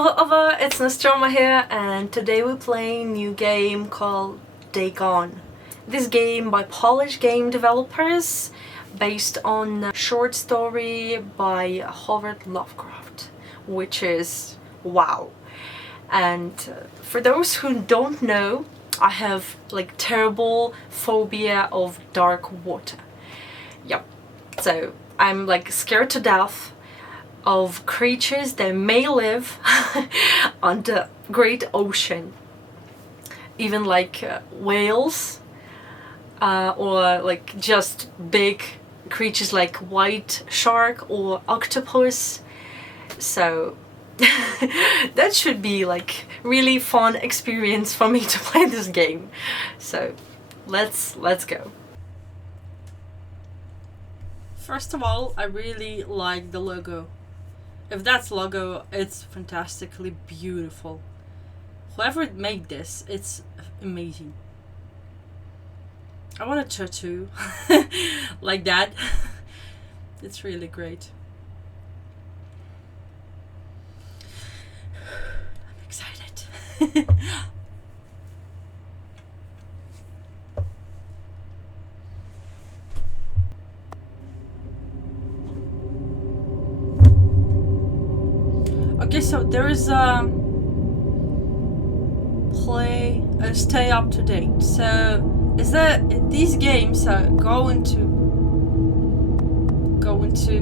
It's Nostromo here, and today we're playing a new game called Dagon. This game by Polish game developers, based on a short story by Lovecraft, which is wow. And for those who don't know, I have like terrible phobia of dark water. Yep. So I'm like scared to death of creatures that may live on the great ocean, even like whales, or like just big creatures like white shark or octopus. So that should be like really fun experience for me to play this game. So let's go. First of all, I really like the logo. If that's logo, it's fantastically beautiful. Whoever made this, it's amazing. I want a tattoo like that. It's really great. I'm excited. Okay, so there is a stay up to date. So is that these games are going to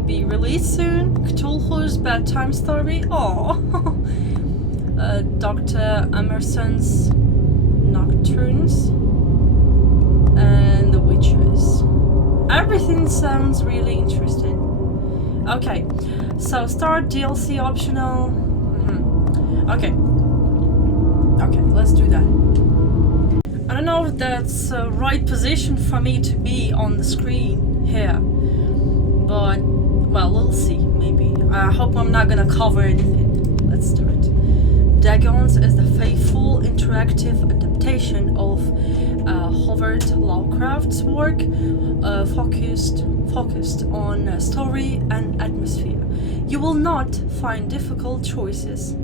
be released soon? Cthulhu's bedtime story. Oh, Dr. Emerson's Nocturnes and The Witches. Everything sounds really interesting. Okay, so start DLC optional. Okay, let's do that. I don't know if that's the right position for me to be on the screen here, but well, we'll see. Maybe. I hope I'm not gonna cover anything. Let's start. Dagon is the faithful interactive adaptation of Lovecraft's work, focused on story and atmosphere. You will not find difficult choices,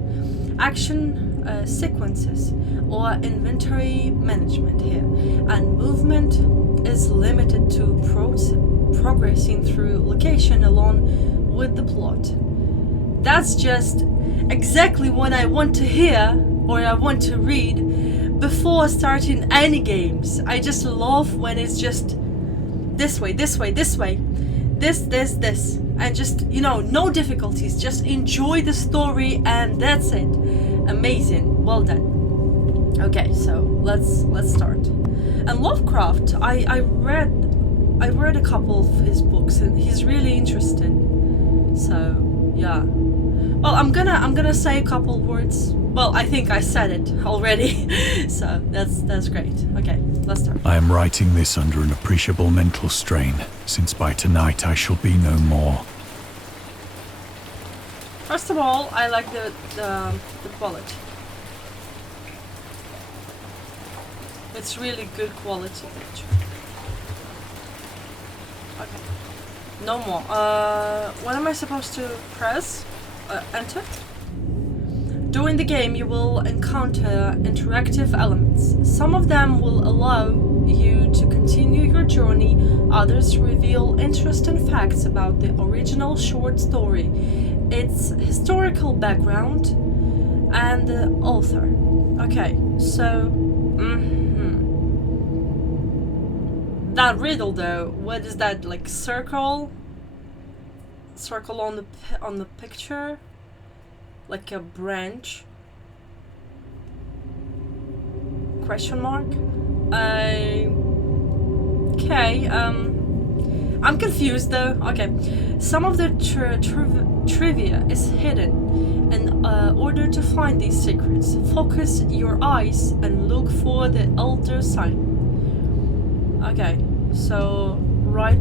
action sequences, or inventory management here, and movement is limited to progressing through location along with the plot. That's just exactly what I want to hear or I want to read before starting any games. I just love when it's just this way, this, and just, no difficulties, just enjoy the story and that's it. Amazing, well done. Okay, so let's start. And Lovecraft, I read a couple of his books and he's really interesting. So yeah. Well, I'm gonna say a couple words. Well, I think I said it already. So that's great. Okay, let's start. I am writing this under an appreciable mental strain, since by tonight I shall be no more. First of all, I like the quality. It's really good quality picture. Okay. No more. What am I supposed to press? Enter? During the game you will encounter interactive elements. Some of them will allow you to continue your journey, others reveal interesting facts about the original short story, its historical background, and the author. Okay, so... That riddle though, what is that, like circle? Circle on the picture? Like a branch? Question mark? Okay, I'm confused though. Okay, some of the trivia is hidden. In order to find these secrets, focus your eyes and look for the elder sign. Okay, so right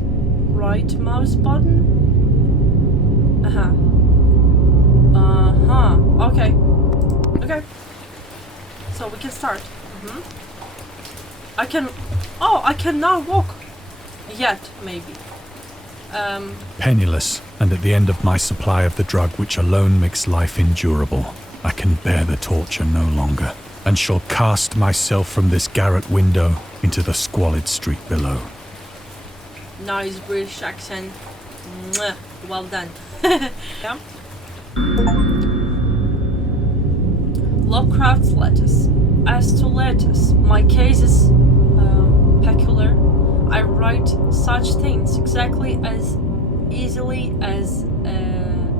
mouse button. Okay. So we can start. I can now walk. Yet, maybe. Penniless, and at the end of my supply of the drug which alone makes life endurable. I can bear the torture no longer, and shall cast myself from this garret window into the squalid street below. Nice British accent. Mwah. Well done. Yeah. Lovecraft's letters. As to letters, my case is peculiar. I write such things exactly as easily as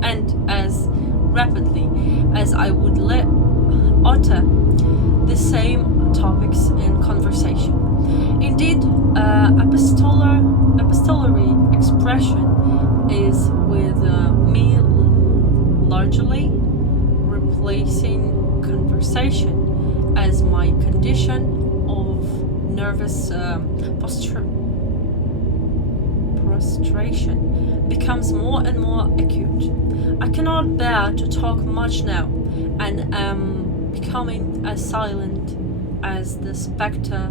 and as rapidly as I would utter the same topics in conversation. Indeed, epistolary expression is with me largely replacing conversation as my condition of nervous prostration becomes more and more acute. I cannot bear to talk much now, and am becoming as silent as the spectator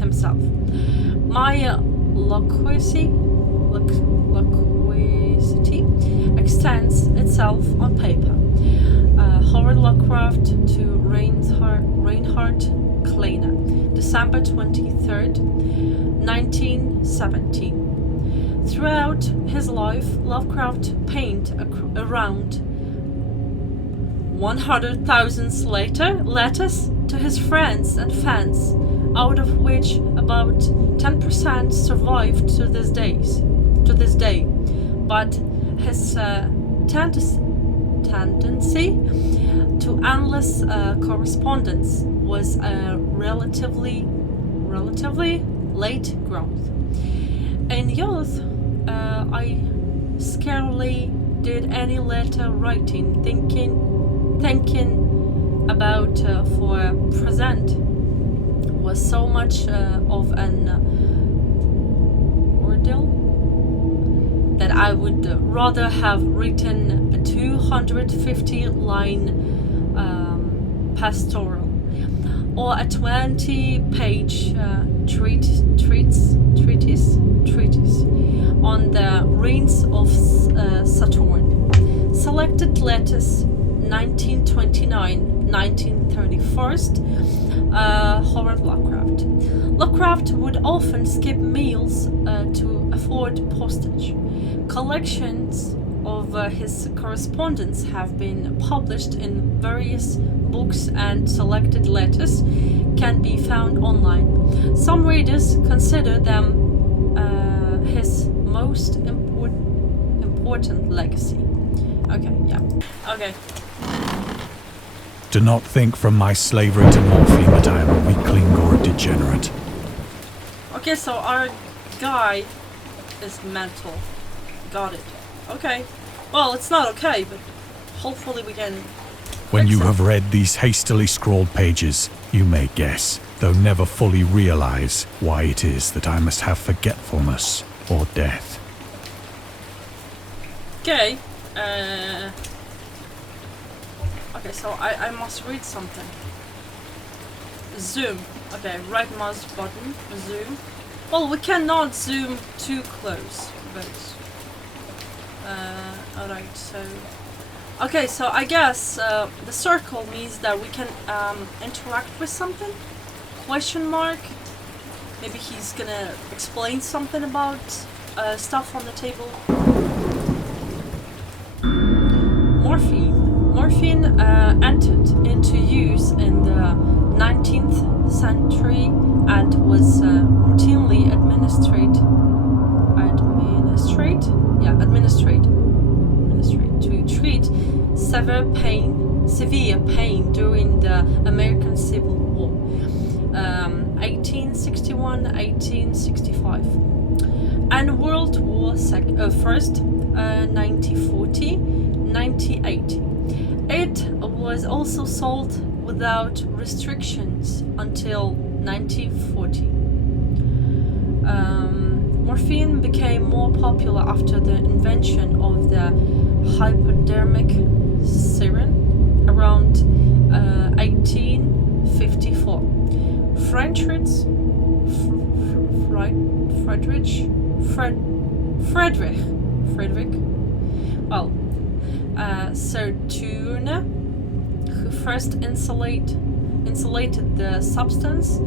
himself. My loquacity extends itself on paper. Howard Lovecraft to Reinhard Kleiner, December 23rd, 1917. Throughout his life, Lovecraft penned around 100,000 letters to his friends and fans, out of which about 10% survived to this day. But his tendency to endless correspondence was a relatively late growth. In youth, I scarcely did any letter writing, thinking about for present was so much of an ordeal that I would rather have written a 250-line pastoral or a 20-page treatise on the reigns of Saturn. Selected letters 1929-1931, Howard Lovecraft. Lovecraft would often skip meals to afford postage. Collections of his correspondence have been published in various books, and selected letters can be found online. Some readers consider them his most important legacy. Okay, yeah. Okay. Do not think from my slavery to morphine that I am a weakling or a degenerate. Okay, so our guy is mental. Got it. Okay. Well, it's not okay, but hopefully we can... When you have read these hastily scrawled pages, you may guess, though never fully realize, why it is that I must have forgetfulness or death. Okay. Okay, so I must read something. Zoom. Okay, right mouse button. Zoom. Well, we cannot zoom too close, but... alright, so... Okay, so I guess the circle means that we can interact with something? Question mark? Maybe he's gonna explain something about stuff on the table. Morphine. Morphine entered into use in the 19th century and was routinely administered to treat severe pain during the American Civil War, 1861-1865, and World War First, 1940-1980. It was also sold without restrictions until 1940. Morphine became more popular after the invention of the hypodermic syringe around 1854. Saturn, who first insulated the substance,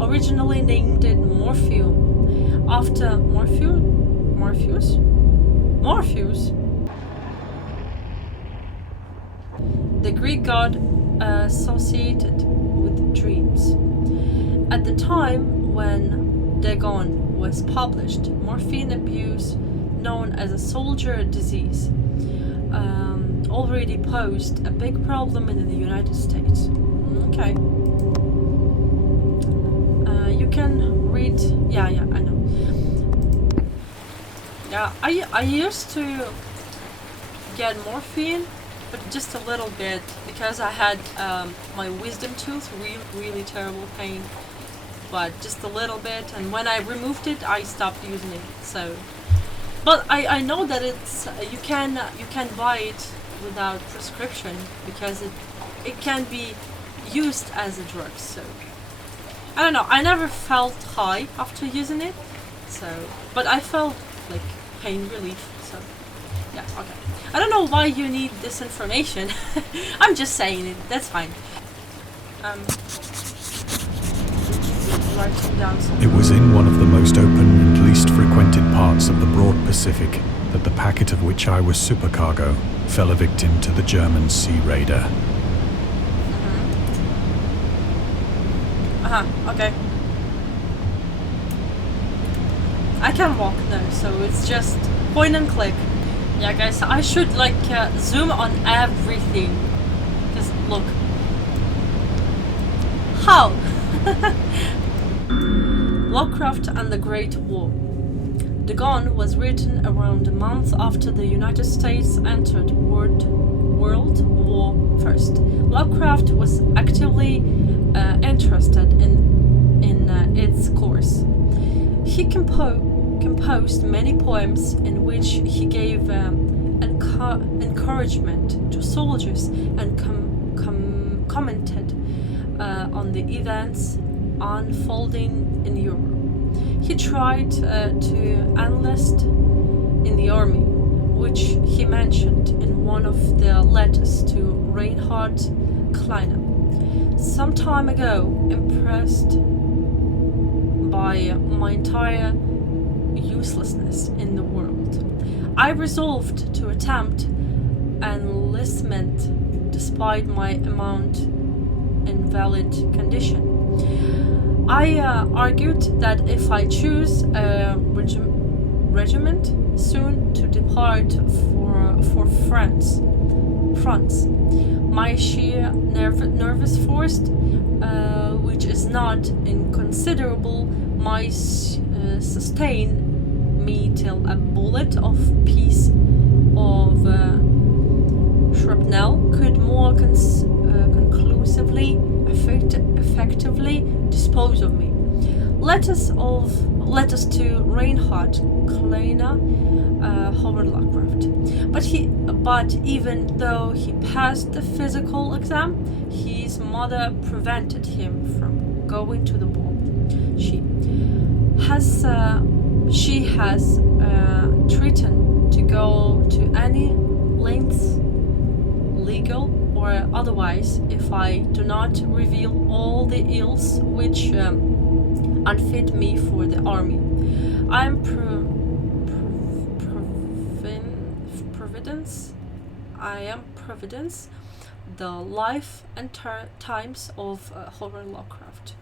originally named it morphium, after Morpheus, the Greek god associated with dreams. At the time when Dagon was published, morphine abuse, known as a soldier disease, already posed a big problem in the United States. Okay. You can read. Yeah, I know. Yeah, I used to get morphine, but just a little bit, because I had my wisdom tooth, really terrible pain, but just a little bit, and when I removed it, I stopped using it. So, but I know that it's you can buy it without prescription, because it can be used as a drug. So I don't know, I never felt high after using it, so, but I felt like pain relief. So yeah, okay. I don't know why you need this information. I'm just saying it, that's fine. Writing down something. It was in one of the most open and least frequented parts of the broad Pacific that the packet of which I was supercargo fell a victim to the German sea raider. Okay. I can walk now, so it's just point and click. Yeah, guys, I should like zoom on everything. Because look. How? Lovecraft and the Great War. Dagon was written around a month after the United States entered World War I. Lovecraft was actively interested in its course. He composed many poems in which he gave encouragement to soldiers and commented on the events unfolding in Europe. He tried to enlist in the army, which he mentioned in one of the letters to Reinhard Kleiner. Some time ago, impressed by my entire uselessness in the world, I resolved to attempt enlistment despite my invalid condition. I argued that if I choose a regiment soon to depart for France, my sheer nervous force, which is not inconsiderable, might sustain me till a bullet of piece of shrapnel could more conclusively, effectively dispose of me. Letters to Reinhard Kleiner, Howard Lovecraft. But even though he passed the physical exam, his mother prevented him from going to the ball. She has threatened to go to any lengths, legal or otherwise, if I do not reveal all the ills which unfit me for the army. I am Providence, the life and times of Howard Lovecraft.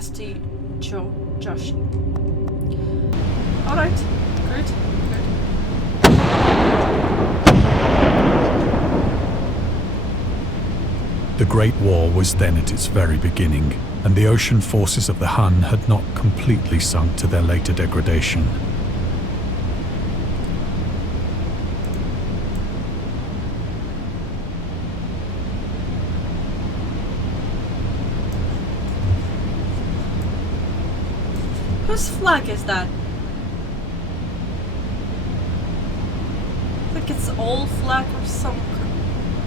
St. Joshi. Alright, good. The Great War was then at its very beginning, and the ocean forces of the Hun had not completely sunk to their later degradation. Whose flag is that? I think it's old flag of some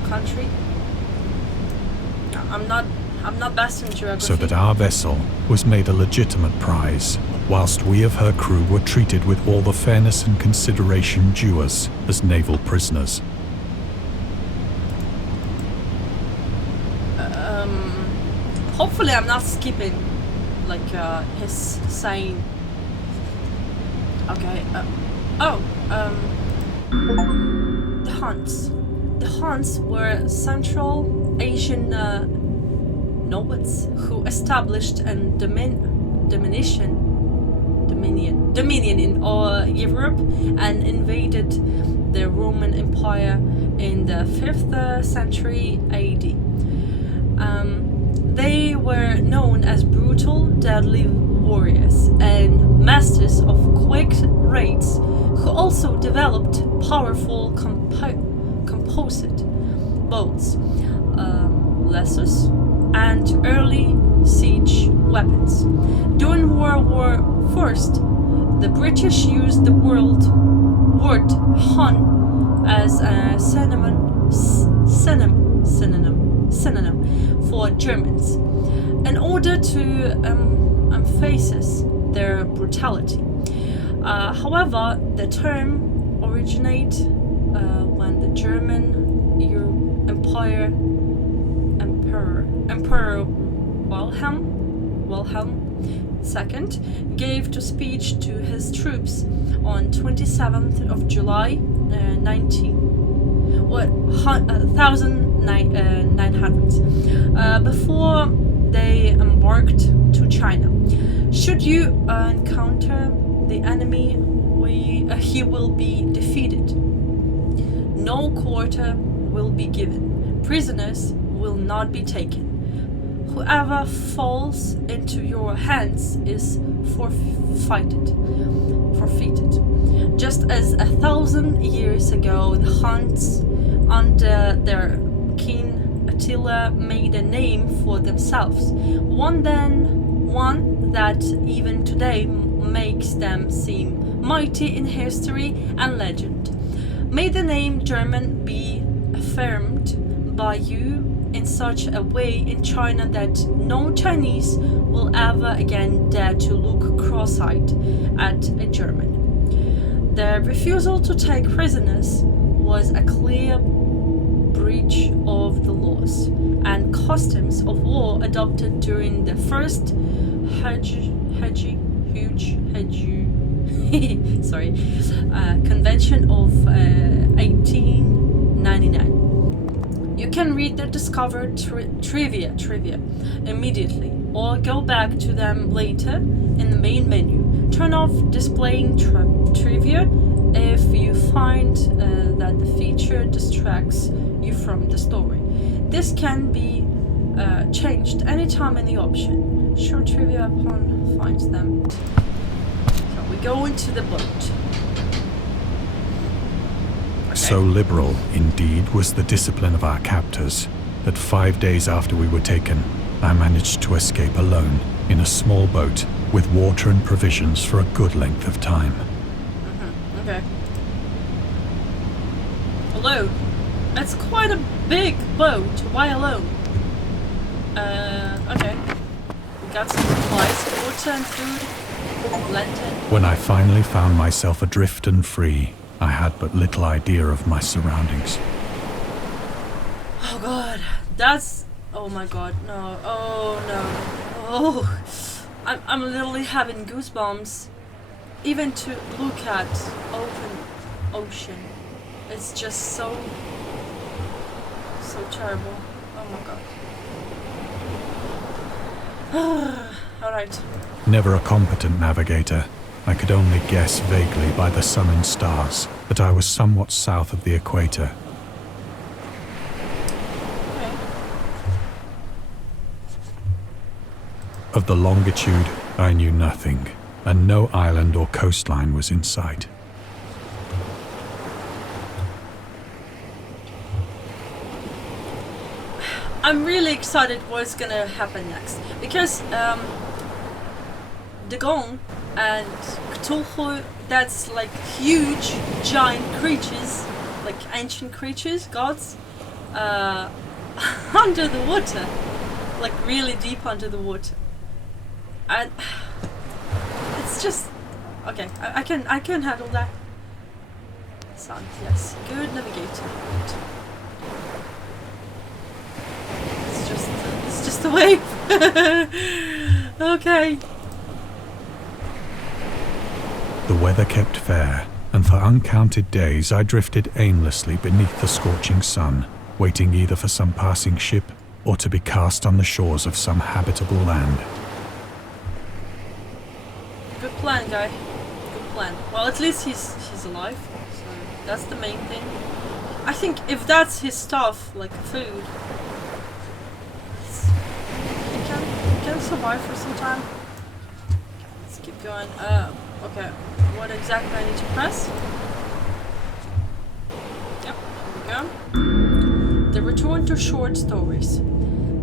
country. I'm not best in geography. So that our vessel was made a legitimate prize, whilst we of her crew were treated with all the fairness and consideration due us as naval prisoners. Hopefully I'm not skipping, like, his saying. Okay, the Huns. The Huns were Central Asian nomads who established a dominion in Europe and invaded the Roman Empire in the 5th century AD. They were known as brutal, deadly warriors and masters of quick raids who also developed powerful composite boats, lassos, and early siege weapons. During World War I, the British used the word Hun as a synonym for Germans in order to emphasize their brutality. However, the term originates when the German Emperor Wilhelm II gave a speech to his troops on 27th of July 1900 before they embarked to China. Should you encounter the enemy, he will be defeated. No quarter will be given. Prisoners will not be taken. Whoever falls into your hands is forfeited. Just as 1,000 years ago, the Huns, under their king Attila, made a name for themselves, one that even today makes them seem mighty in history and legend. May the name German be affirmed by you in such a way in China that no Chinese will ever again dare to look cross-eyed at a German. The refusal to take prisoners was a clear breach of the laws and customs of war adopted during the first convention of 1899. You can read the discovered trivia immediately, or go back to them later in the main menu. Turn off displaying trivia if you find that the feature distracts you from the story. This can be changed anytime in the option. Show trivia upon finds them. So we go into the boat. So liberal, indeed, was the discipline of our captors that 5 days after we were taken, I managed to escape alone in a small boat with water and provisions for a good length of time. Okay. Alone? It's quite a big boat. Why alone? Okay. We got some supplies, water and food, lantern. When I finally found myself adrift and free, I had but little idea of my surroundings. Oh god, that's... Oh my god, no. Oh no. Oh, I'm literally having goosebumps. Even to look at open ocean. It's just so terrible. Oh my god. Alright. Never a competent navigator, I could only guess vaguely by the sun and stars that I was somewhat south of the equator. Okay. Of the longitude, I knew nothing, and no island or coastline was in sight. I'm really excited what's gonna happen next, because Dagon and Cthulhu, that's like huge, giant creatures, like ancient creatures, gods, under the water, like really deep under the water. And It's just okay. I can handle that. Sun, yes. Good navigator. It's just a wave. Okay. The weather kept fair, and for uncounted days I drifted aimlessly beneath the scorching sun, waiting either for some passing ship or to be cast on the shores of some habitable land. Good plan, guy. Good plan. Well, at least he's alive, so that's the main thing. I think if that's his stuff, like food, he can survive for some time. Let's keep going. Okay. What exactly I need to press? Yep, here we go. The Return to Short Stories.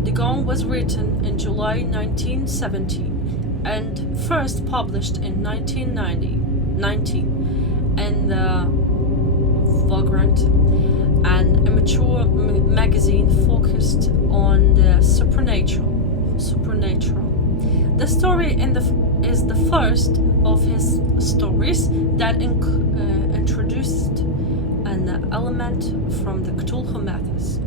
Dagon was written in July 1917 and first published in 1919 in the Vagrant, an amateur magazine focused on the supernatural. The story is the first of his stories that introduced an element from the Cthulhu mythos.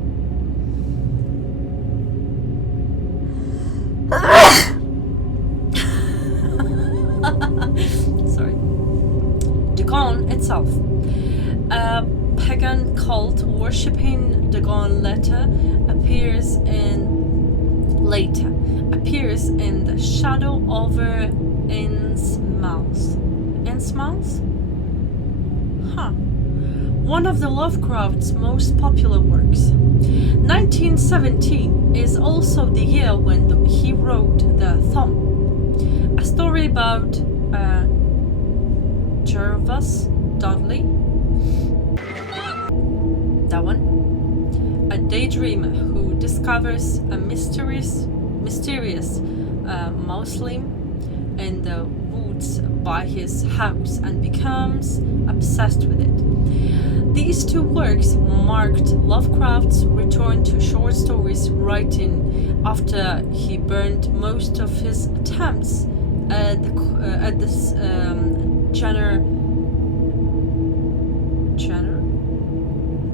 Sorry. Dagon itself. A pagan cult worshipping Dagon appears in the shadow over Innsmouth? Huh. One of the Lovecraft's most popular works. 1917 is also the year when he wrote The Thumb, a story about Jervis Dudley. That one. A daydreamer who discovers a mysterious mausoleum in the woods by his house and becomes obsessed with it. These two works marked Lovecraft's return to short stories writing after he burned most of his attempts at this genre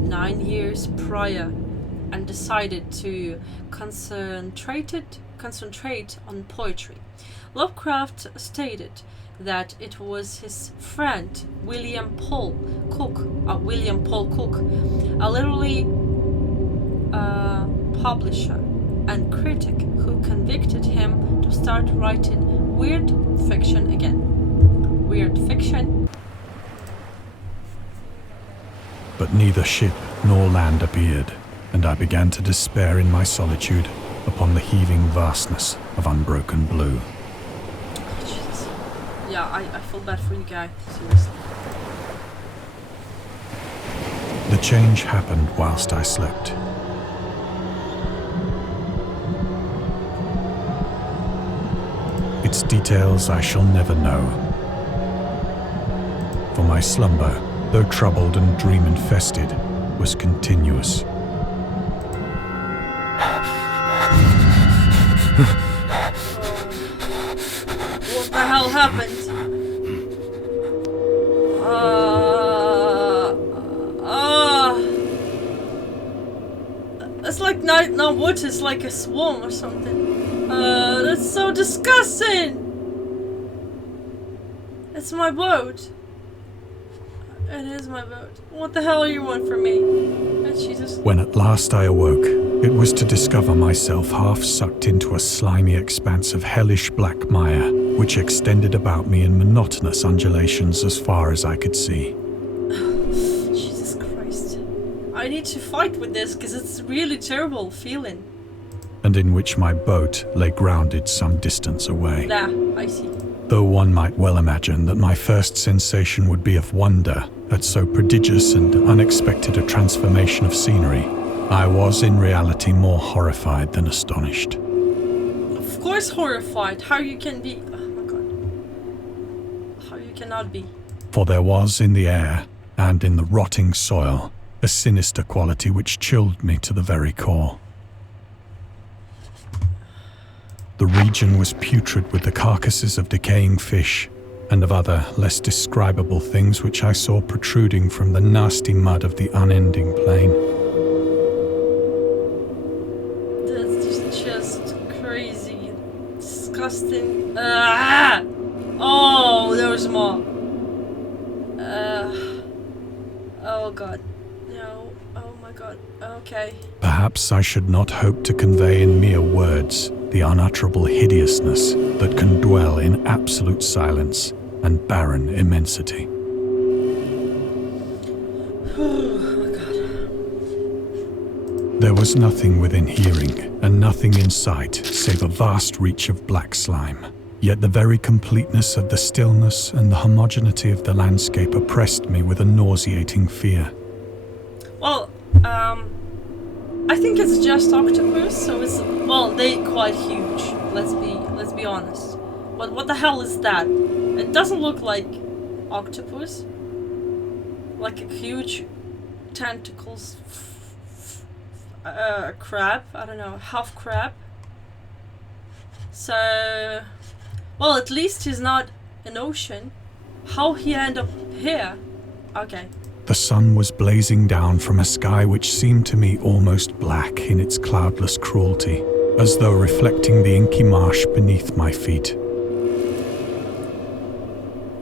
9 years prior, and decided to concentrate on poetry. Lovecraft stated that it was his friend William Paul Cook, a literary publisher and critic, who convicted him to start writing weird fiction again. Weird fiction. But neither ship nor land appeared, and I began to despair in my solitude upon the heaving vastness of unbroken blue. Oh, Jesus. Yeah, I feel bad for you, guy. Seriously. The change happened whilst I slept. Its details I shall never know. For my slumber, though troubled and dream-infested, was continuous. What the hell happened? It's like not wood, it's like a swarm or something. That's so disgusting! It's my boat. It is my boat. What the hell are you want from me? Oh, Jesus. When at last I awoke, it was to discover myself half sucked into a slimy expanse of hellish black mire, which extended about me in monotonous undulations as far as I could see. Jesus Christ. I need to fight with this, because it's a really terrible feeling. And in which my boat lay grounded some distance away. Nah, I see. Though one might well imagine that my first sensation would be of wonder at so prodigious and unexpected a transformation of scenery, I was in reality more horrified than astonished. Of course horrified. How you can be... Oh my god. How you cannot be. For there was in the air, and in the rotting soil, a sinister quality which chilled me to the very core. The region was putrid with the carcasses of decaying fish, and of other, less describable things which I saw protruding from the nasty mud of the unending plain. That's just crazy. Disgusting. Ah! Oh, there's more. Oh god. No. Oh my god. Okay. Perhaps I should not hope to convey in mere words the unutterable hideousness that can dwell in absolute silence and barren immensity. Oh my god. There was nothing within hearing and nothing in sight save a vast reach of black slime. Yet the very completeness of the stillness and the homogeneity of the landscape oppressed me with a nauseating fear. Well, I think it's just octopus, so it's, well, they quite huge. Let's be honest. What the hell is that? It doesn't look like octopus. Like a huge tentacles crab. I don't know, half crab. So, well, at least he's not an ocean. How he end up here? Okay. The sun was blazing down from a sky which seemed to me almost black in its cloudless cruelty, as though reflecting the inky marsh beneath my feet.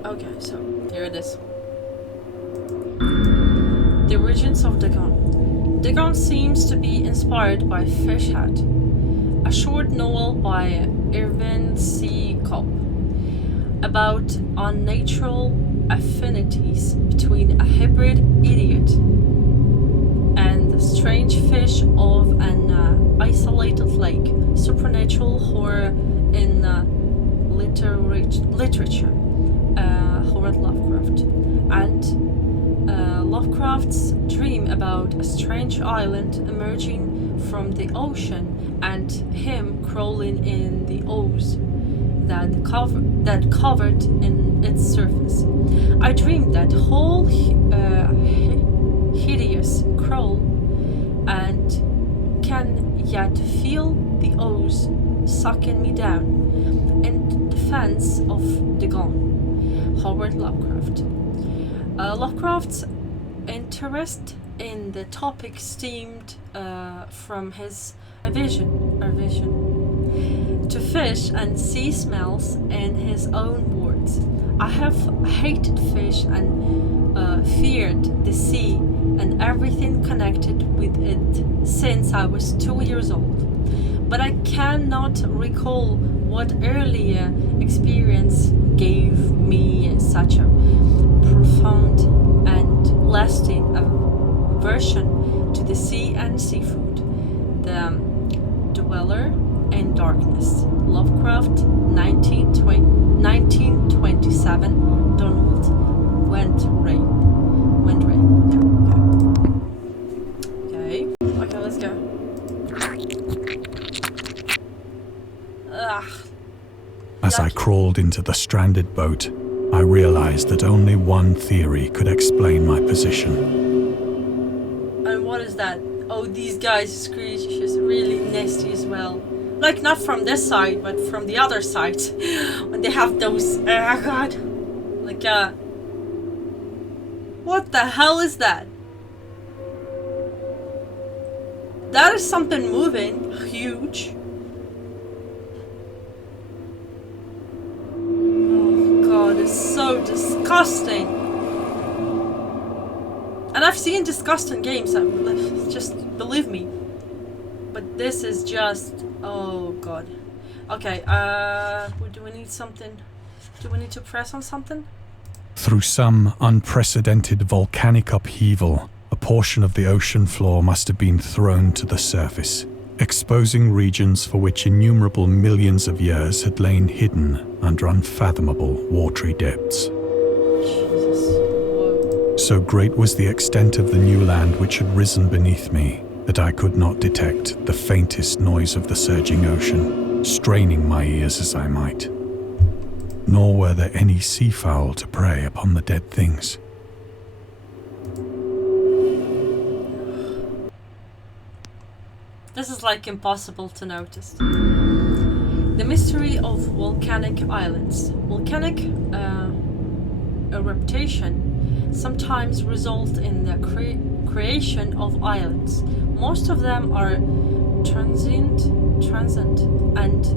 Okay, so here it is. The origins of Dagon. Dagon seems to be inspired by Fish Hat, a short novel by Irvin C. Cobb about unnatural affinities between a hybrid idiot and the strange fish of an isolated lake, supernatural horror in literature, Howard Lovecraft, and Lovecraft's dream about a strange island emerging from the ocean and him crawling in the ooze that covered in its surface. I dreamed that whole hideous crawl and can yet feel the ooze sucking me down. In defense of Dagon, Howard Lovecraft. Lovecraft's interest in the topic stemmed from his aversion to fish and sea smells. In his own words, I have hated fish and feared the sea and everything connected with it since I was 2 years old. But I cannot recall what earlier experience gave me such a profound and lasting aversion to the sea and seafood. The Dweller in Darkness, Lovecraft, 1927, Donald Wendray. Okay, let's go. As I crawled into the stranded boat, I realized that only one theory could explain my position. And what is that? Oh, these guys are creatures really nasty as well. Like, not from this side, but from the other side. When they have those... Oh, God. Like, what the hell is that? That is something moving. Huge. Oh, God. It's so disgusting. And I've seen disgusting games, just believe me. But this is just... Oh god. Okay, do we need something? Do we need to press on something? Through some unprecedented volcanic upheaval, a portion of the ocean floor must have been thrown to the surface, exposing regions for which innumerable millions of years had lain hidden under unfathomable watery depths. Jesus. Whoa. So great was the extent of the new land which had risen beneath me that I could not detect the faintest noise of the surging ocean, straining my ears as I might. Nor were there any seafowl to prey upon the dead things. This is like impossible to notice. The mystery of volcanic islands. Volcanic eruption sometimes result in the creation of islands. Most of them are transient and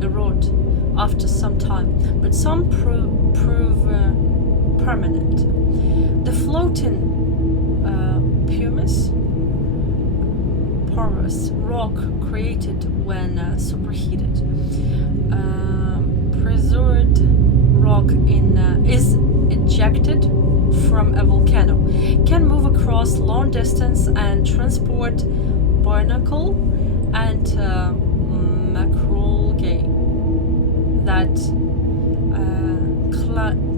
erode after some time, but some prove permanent. The floating pumice porous rock created when superheated. Preserved rock is ejected from a volcano, can move across long distance and transport barnacle and mackerel that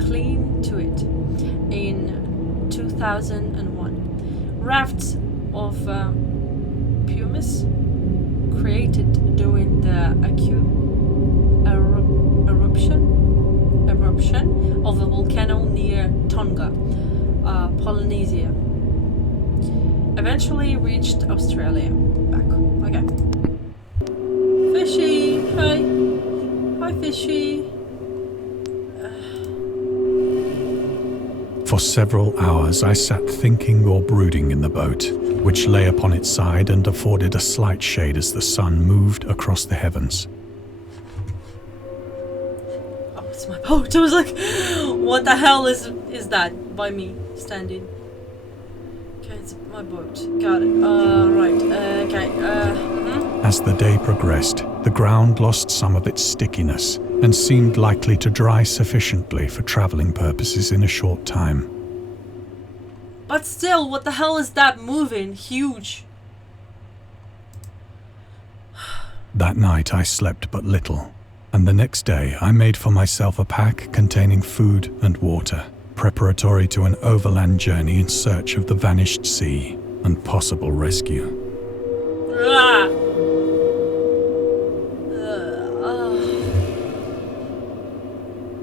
cling to it. In 2001, rafts of pumice created during the acute eruption of a volcano near Tonga, Polynesia, eventually reached Australia. Back. Okay. Fishy! Hi! Hi, fishy! For several hours I sat thinking or brooding in the boat, which lay upon its side and afforded a slight shade as the sun moved across the heavens. Oh, it's my boat. I was like, what the hell is that by me standing? Okay, it's my boat. Got it. Right. Okay. As the day progressed, the ground lost some of its stickiness and seemed likely to dry sufficiently for traveling purposes in a short time. But still, what the hell is that moving? Huge. That night I slept but little, and the next day I made for myself a pack containing food and water, preparatory to an overland journey in search of the vanished sea and possible rescue. Ah.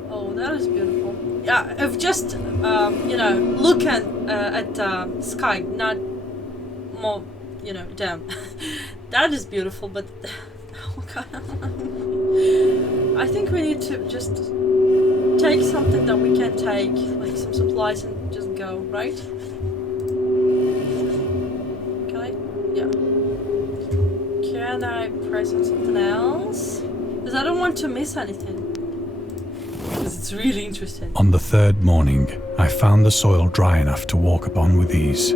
Oh, that is beautiful. Yeah, if just looking at the sky, not more, damn. That is beautiful, but oh god. I think we need to just take something that we can take, like some supplies, and just go, right? Can I? Yeah. Can I press on something else? Because I don't want to miss anything. Because it's really interesting. On the third morning, I found the soil dry enough to walk upon with ease.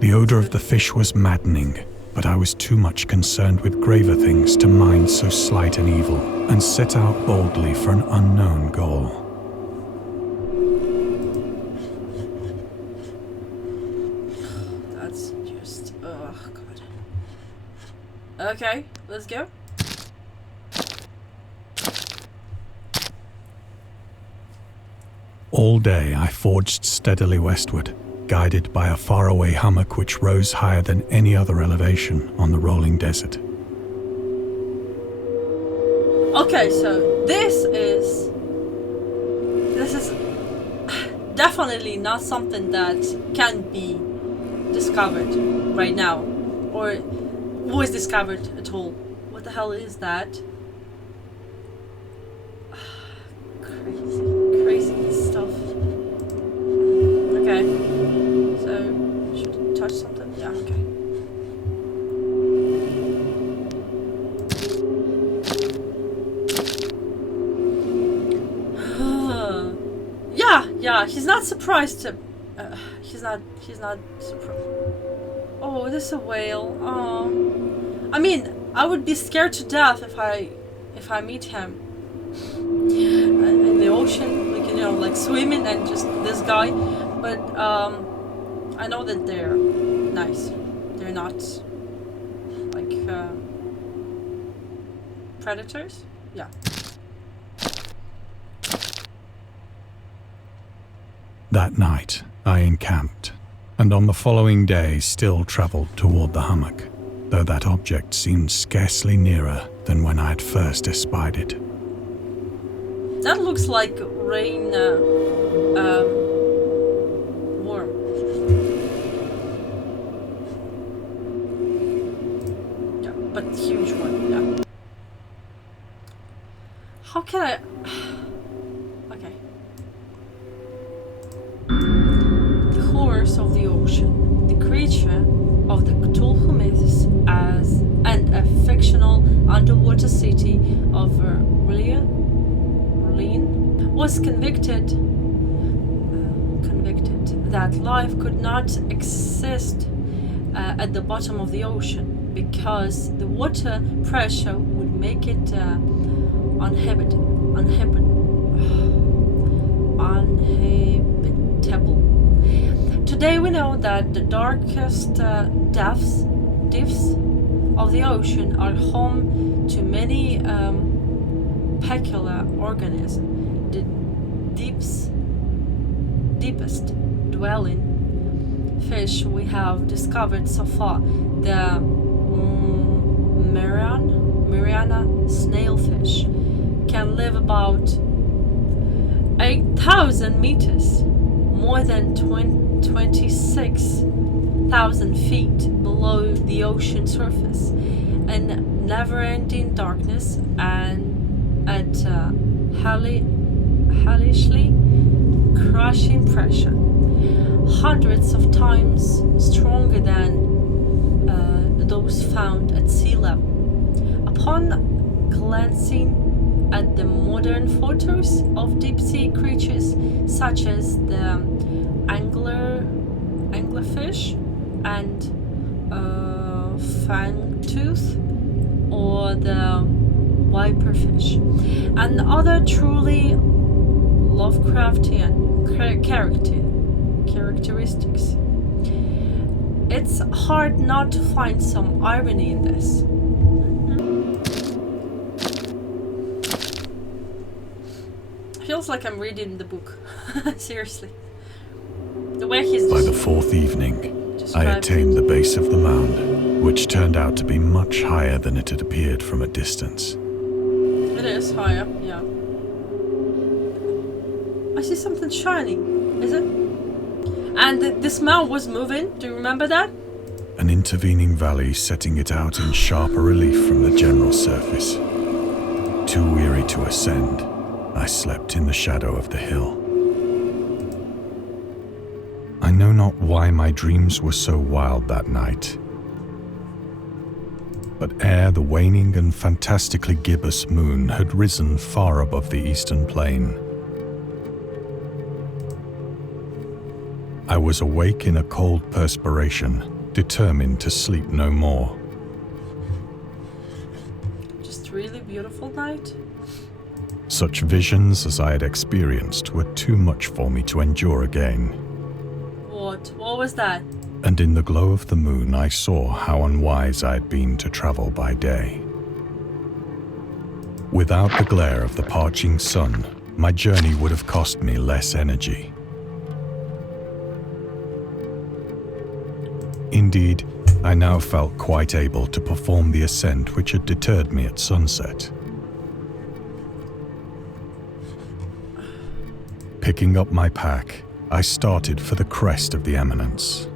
The odor of the fish was maddening, but I was too much concerned with graver things to mind so slight an evil, and set out boldly for an unknown goal. That's just... oh, God. Okay, let's go. All day I forged steadily westward, guided by a faraway hummock which rose higher than any other elevation on the rolling desert. Okay, so this is definitely not something that can be discovered right now, or was discovered at all. What the hell is that? Crazy stuff. Okay. So, should I touch something? Yeah, okay. Yeah, he's not surprised to... he's not surprised. Oh, this is a whale. Oh. I mean, I would be scared to death if I meet him. In the ocean, like swimming and just this guy. But, I know that they're nice. They're not, like, predators? Yeah. That night, I encamped, and on the following day still travelled toward the hummock, though that object seemed scarcely nearer than when I had first espied it. That looks like rain, worm. Yeah, but huge one, yeah. How can I... ocean, the creature of the Cthulhu myths and a fictional underwater city of R'lyeh was convicted that life could not exist at the bottom of the ocean because the water pressure would make it uninhabitable. Today we know that the darkest depths of the ocean are home to many peculiar organisms. The deepest dwelling fish we have discovered so far, the Mariana snailfish, can live about 8,000 meters, more than 26,000 feet below the ocean surface, in never-ending darkness and at hellishly crushing pressure, hundreds of times stronger than those found at sea level. Upon glancing at the modern photos of deep-sea creatures such as the anglerfish and fangtooth or the viperfish and other truly Lovecraftian characteristics, it's hard not to find some irony in this. Feels like I'm reading the book. Seriously. The way he's By the fourth evening, I attained the base of the mound, which turned out to be much higher than it had appeared from a distance. It is higher, yeah. I see something shining. Is it? And this mound was moving. Do you remember that? An intervening valley setting it out in sharper relief from the general surface. Too weary to ascend, I slept in the shadow of the hill. I know not why my dreams were so wild that night. But ere the waning and fantastically gibbous moon had risen far above the eastern plain, I was awake in a cold perspiration, determined to sleep no more. Just really beautiful night. Such visions as I had experienced were too much for me to endure again. What was that? And in the glow of the moon I saw how unwise I had been to travel by day. Without the glare of the parching sun, my journey would have cost me less energy. Indeed, I now felt quite able to perform the ascent which had deterred me at sunset. Picking up my pack, I started for the crest of the eminence.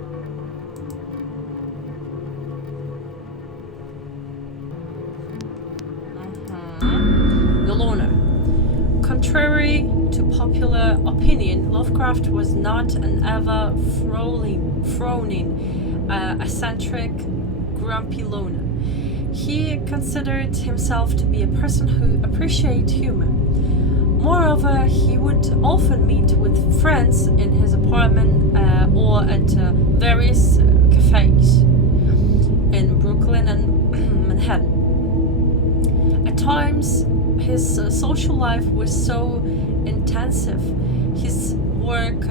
The loner. Contrary to popular opinion, Lovecraft was not an ever-frowning, eccentric, grumpy loner. He considered himself to be a person who appreciated humor. Moreover, he would often meet with friends in his apartment or at various cafes in Brooklyn and Manhattan. At times, his social life was so intensive, his work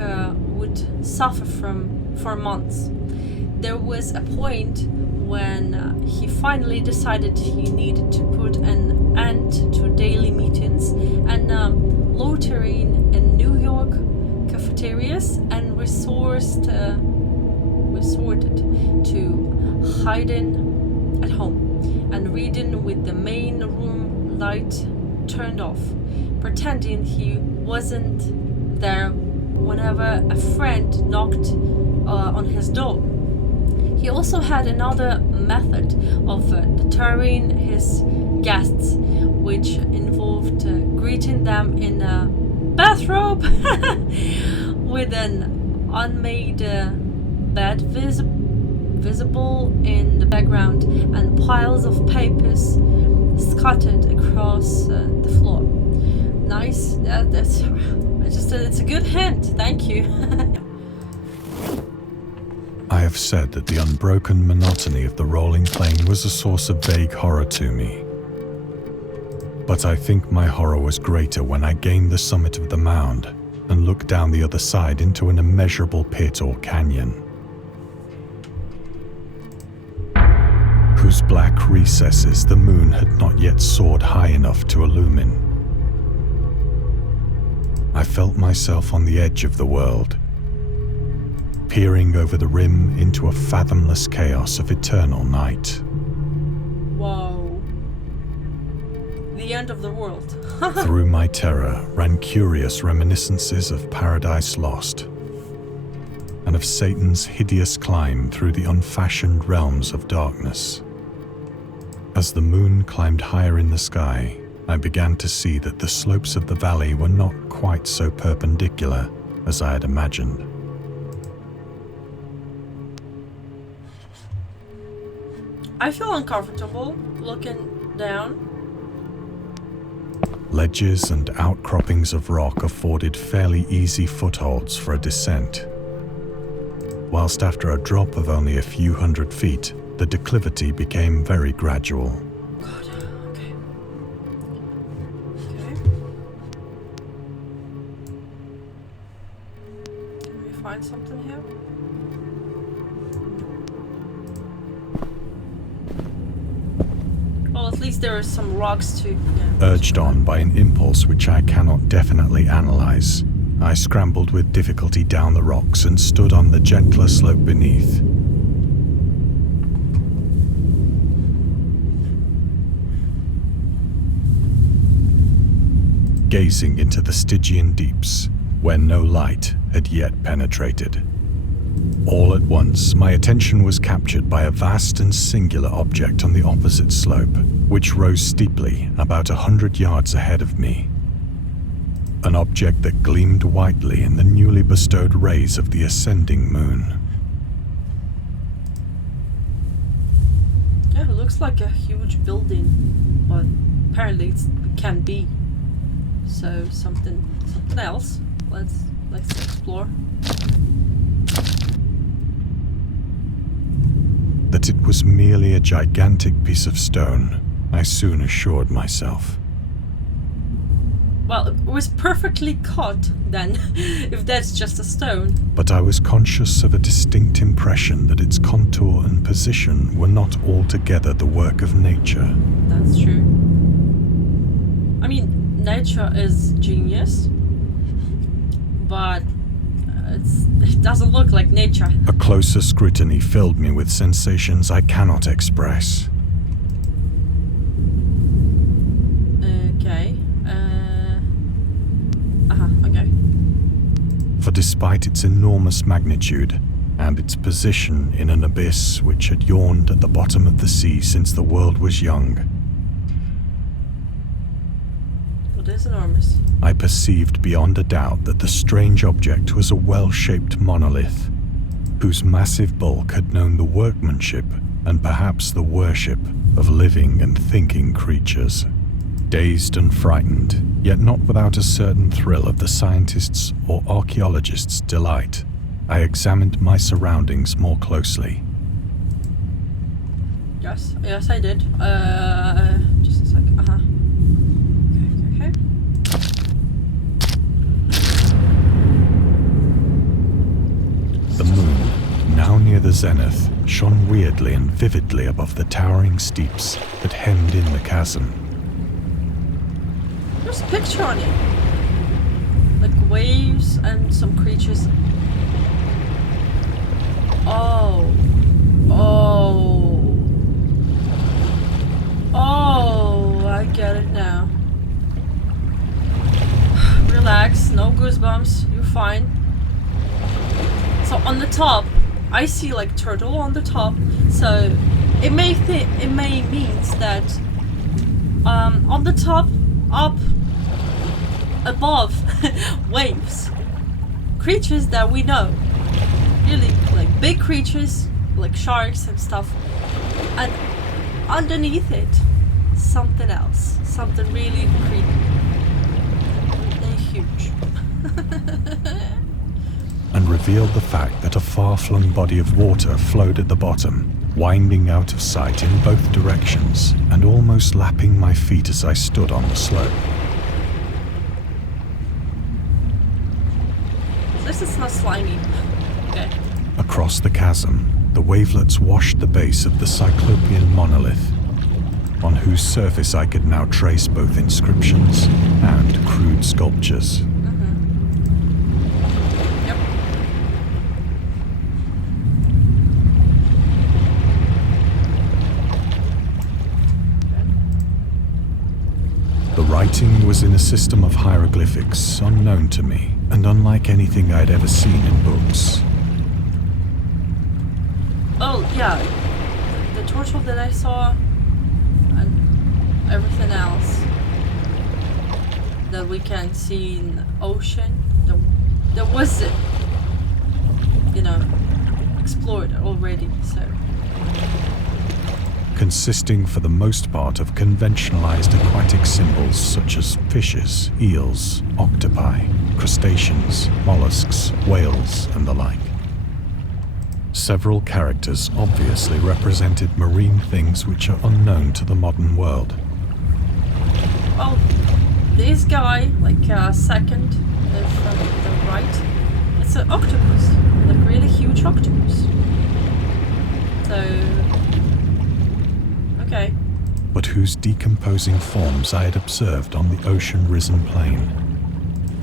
would suffer for months. There was a point when he finally decided he needed to put an end to daily meetings and loitering in New York cafeterias and resorted to hiding at home and reading with the main room light turned off, pretending he wasn't there whenever a friend knocked on his door. He also had another method of deterring his guests, which involved greeting them in a bathrobe with an unmade bed visible in the background, and piles of papers scattered across the floor. Nice. It's a good hint. Thank you. I have said that the unbroken monotony of the rolling plain was a source of vague horror to me. But I think my horror was greater when I gained the summit of the mound and looked down the other side into an immeasurable pit or canyon, whose black recesses the moon had not yet soared high enough to illumine. I felt myself on the edge of the world, peering over the rim into a fathomless chaos of eternal night. Whoa. The end of the world. Through my terror ran curious reminiscences of Paradise Lost, and of Satan's hideous climb through the unfashioned realms of darkness. As the moon climbed higher in the sky, I began to see that the slopes of the valley were not quite so perpendicular as I had imagined. I feel uncomfortable looking down. Ledges and outcroppings of rock afforded fairly easy footholds for a descent, whilst after a drop of only a few hundred feet, the declivity became very gradual. God, okay. Okay. Can we find something here? Well, at least there are some rocks to... Urged on by an impulse which I cannot definitely analyze, I scrambled with difficulty down the rocks and stood on the gentler slope beneath. Gazing into the Stygian deeps, where no light had yet penetrated. All at once, my attention was captured by a vast and singular object on the opposite slope, which rose steeply about 100 yards ahead of me. An object that gleamed whitely in the newly bestowed rays of the ascending moon. Yeah, it looks like a huge building, but apparently it can be. So something else. Let's explore. That it was merely a gigantic piece of stone, I soon assured myself. Well, it was perfectly cut then, if that's just a stone. But I was conscious of a distinct impression that its contour and position were not altogether the work of nature. That's true. I mean, nature is genius, but it doesn't look like nature. A closer scrutiny filled me with sensations I cannot express. Okay. Okay. For despite its enormous magnitude and its position in an abyss which had yawned at the bottom of the sea since the world was young, It is enormous. I perceived beyond a doubt that the strange object was a well-shaped monolith, whose massive bulk had known the workmanship and perhaps the worship of living and thinking creatures. Dazed and frightened, yet not without a certain thrill of the scientist's or archaeologist's delight, I examined my surroundings more closely. Yes, I did. Just a sec. Okay. The moon, now near the zenith, shone weirdly and vividly above the towering steeps that hemmed in the chasm. There's a picture on it. Like waves and some creatures. Oh, I get it now. Relax, no goosebumps, you're fine. So on the top, I see like turtle on the top. So it may means that on the top, up above, waves, creatures that we know, really like big creatures like sharks and stuff, and underneath it, something else, something really creepy and huge. And revealed the fact that a far-flung body of water flowed at the bottom, winding out of sight in both directions and almost lapping my feet as I stood on the slope. This is not slimy. Okay. Across the chasm, the wavelets washed the base of the Cyclopean monolith, on whose surface I could now trace both inscriptions and crude sculptures. Yep. The writing was in a system of hieroglyphics unknown to me and unlike anything I'd ever seen in books. Oh, yeah. The turtle that I saw and everything else that we can see in the ocean, there was, explored already, so. Consisting for the most part of conventionalized aquatic symbols such as fishes, eels, octopi, crustaceans, mollusks, whales, and the like. Several characters obviously represented marine things which are unknown to the modern world. Well, this guy, second from the right, it's an octopus, like really huge octopus. So, okay. But whose decomposing forms I had observed on the ocean-risen plain.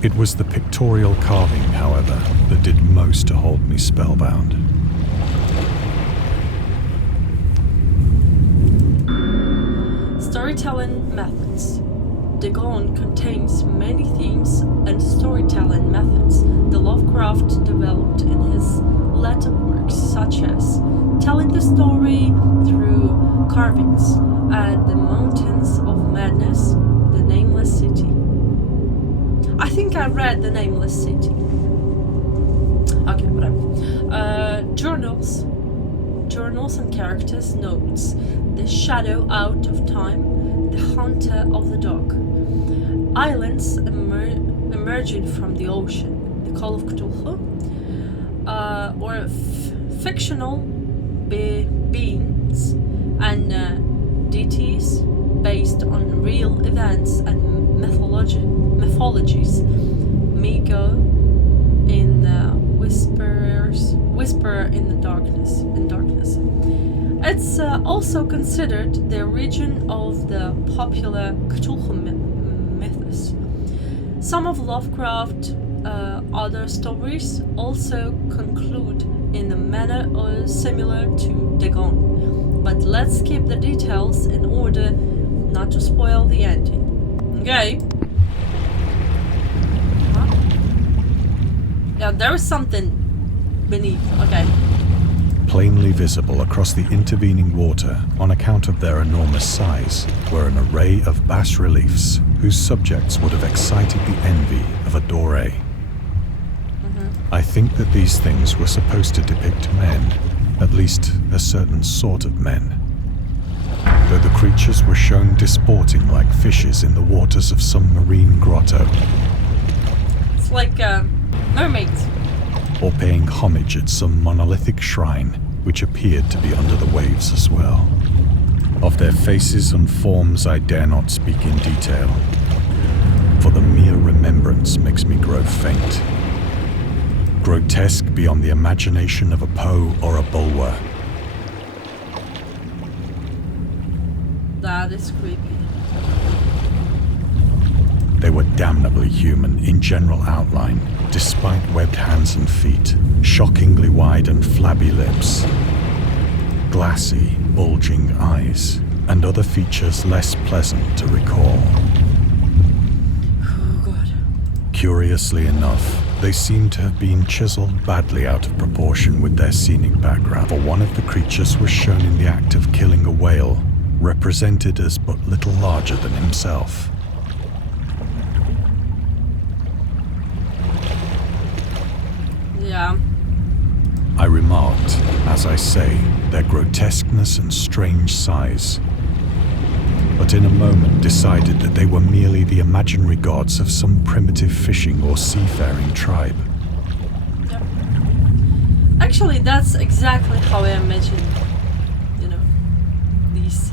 It was the pictorial carving, however, that did most to hold me spellbound. Storytelling methods. Dagon contains many themes and storytelling methods that Lovecraft developed in his later works, such as telling the story through carvings at the Mountains of Madness, the Nameless City. I think I read the Nameless City. Okay, whatever. Journals and characters' notes. The Shadow Out of Time, The Hunter of the Dog. Islands emerging from the ocean, The Call of Cthulhu, or fictional beings and deities based on real events and mythologies. Migo in Whisper in the Darkness. It's also considered the origin of the popular Cthulhu mythos. Some of Lovecraft's other stories also conclude in a manner similar to Dagon, but let's skip the details in order not to spoil the ending. Okay. Huh? Yeah, there is something beneath. Okay. Plainly visible across the intervening water on account of their enormous size were an array of bas-reliefs whose subjects would have excited the envy of a doré. I think that these things were supposed to depict men, at least a certain sort of men. Though the creatures were shown disporting like fishes in the waters of some marine grotto. It's like mermaids. Or paying homage at some monolithic shrine, which appeared to be under the waves as well. Of their faces and forms I dare not speak in detail, for the mere remembrance makes me grow faint. Grotesque beyond the imagination of a Poe or a Bulwer. That is creepy. They were damnably human in general outline, despite webbed hands and feet, shockingly wide and flabby lips, glassy, bulging eyes, and other features less pleasant to recall. Oh God. Curiously enough, they seem to have been chiseled badly out of proportion with their scenic background, for one of the creatures was shown in the act of killing a whale, represented as but little larger than himself. Yeah. I remarked, as I say, their grotesqueness and strange size, but in a moment decided that they were merely the imaginary gods of some primitive fishing or seafaring tribe. Yep. Actually, that's exactly how I imagine, these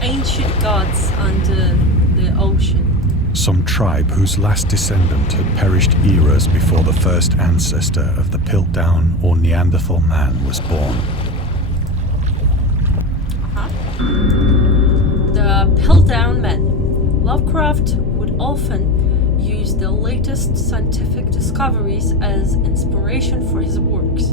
ancient gods under the ocean. Some tribe whose last descendant had perished eras before the first ancestor of the Piltdown or Neanderthal man was born. The Piltdown men. Lovecraft would often use the latest scientific discoveries as inspiration for his works.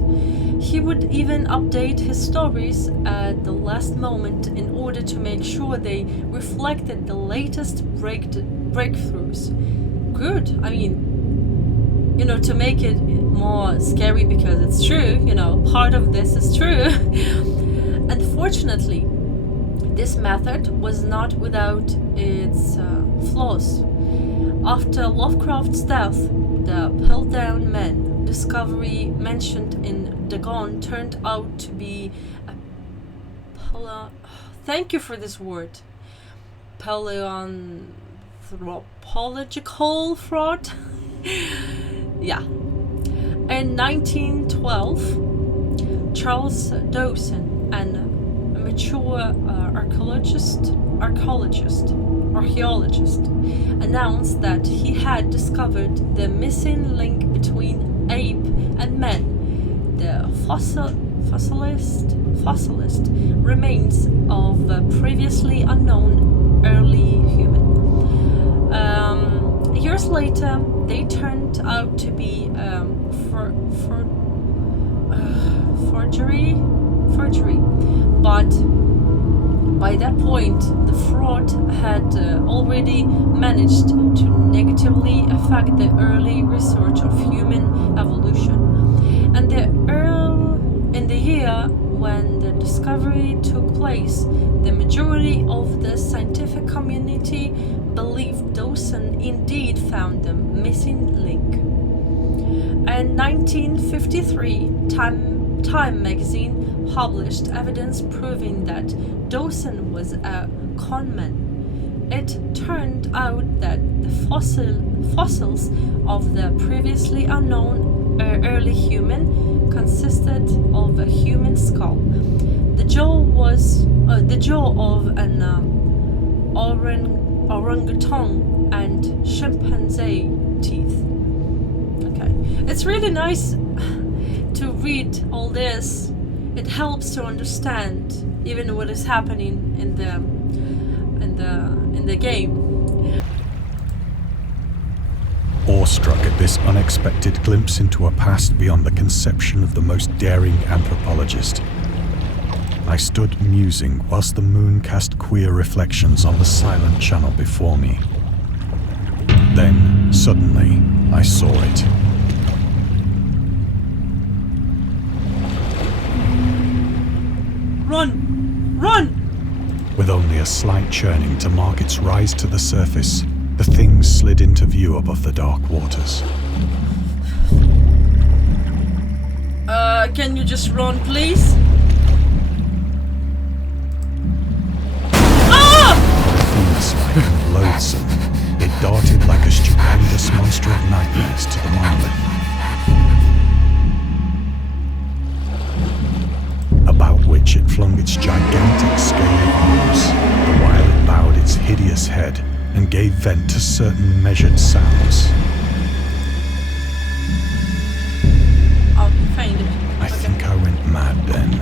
He would even update his stories at the last moment in order to make sure they reflected the latest breakthroughs. Good. I mean, to make it more scary because it's true, part of this is true. Unfortunately, this method was not without its flaws. After Lovecraft's death, the Piltdown men discovery mentioned in Dagon turned out to be a thank you for this word. Paleoanthropological fraud. Yeah. In 1912, Charles Dawson, an amateur archaeologist, announced that he had discovered the missing link between ape and man, the fossilized remains of a previously unknown early human. Years later, they turned out to be forgery, but by that point, the fraud had already managed to negatively affect the early research of human evolution. And in the year when the discovery took place, the majority of the scientific community believed Dawson indeed found the missing link. In 1953, Time magazine published evidence proving that Dawson was a conman. It turned out that the fossils of the previously unknown early human consisted of a human skull. The jaw of an orangutan and chimpanzee teeth. Okay, it's really nice to read all this. It helps to understand even what is happening in the game. Awestruck at this unexpected glimpse into a past beyond the conception of the most daring anthropologist, I stood musing whilst the moon cast queer reflections on the silent channel before me. Then, suddenly, I saw it. Run! Run! With only a slight churning to mark its rise to the surface, the thing slid into view above the dark waters. Can you just run, please? Fiend-like and loathsome, it darted like a stupendous monster of nightmares to the mind. About which it flung its gigantic scaly arms, the while it bowed its hideous head and gave vent to certain measured sounds. I'll find it. I think I went mad then.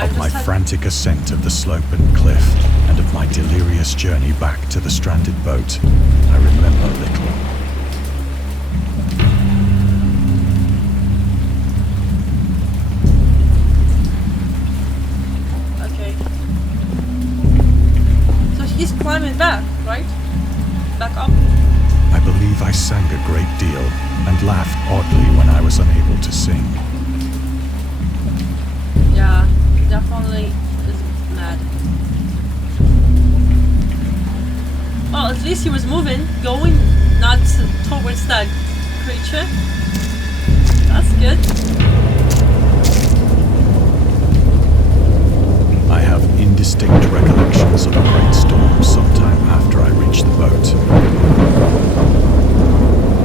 Of my frantic ascent of the slope and cliff, and of my delirious journey back to the stranded boat, I remember little. He's climbing back, right? Back up. I believe I sang a great deal and laughed oddly when I was unable to sing. Yeah, he definitely is mad. Well, at least he was moving, going. not towards that creature. That's good. I have indistinct recollections of a great storm sometime after I reached the boat.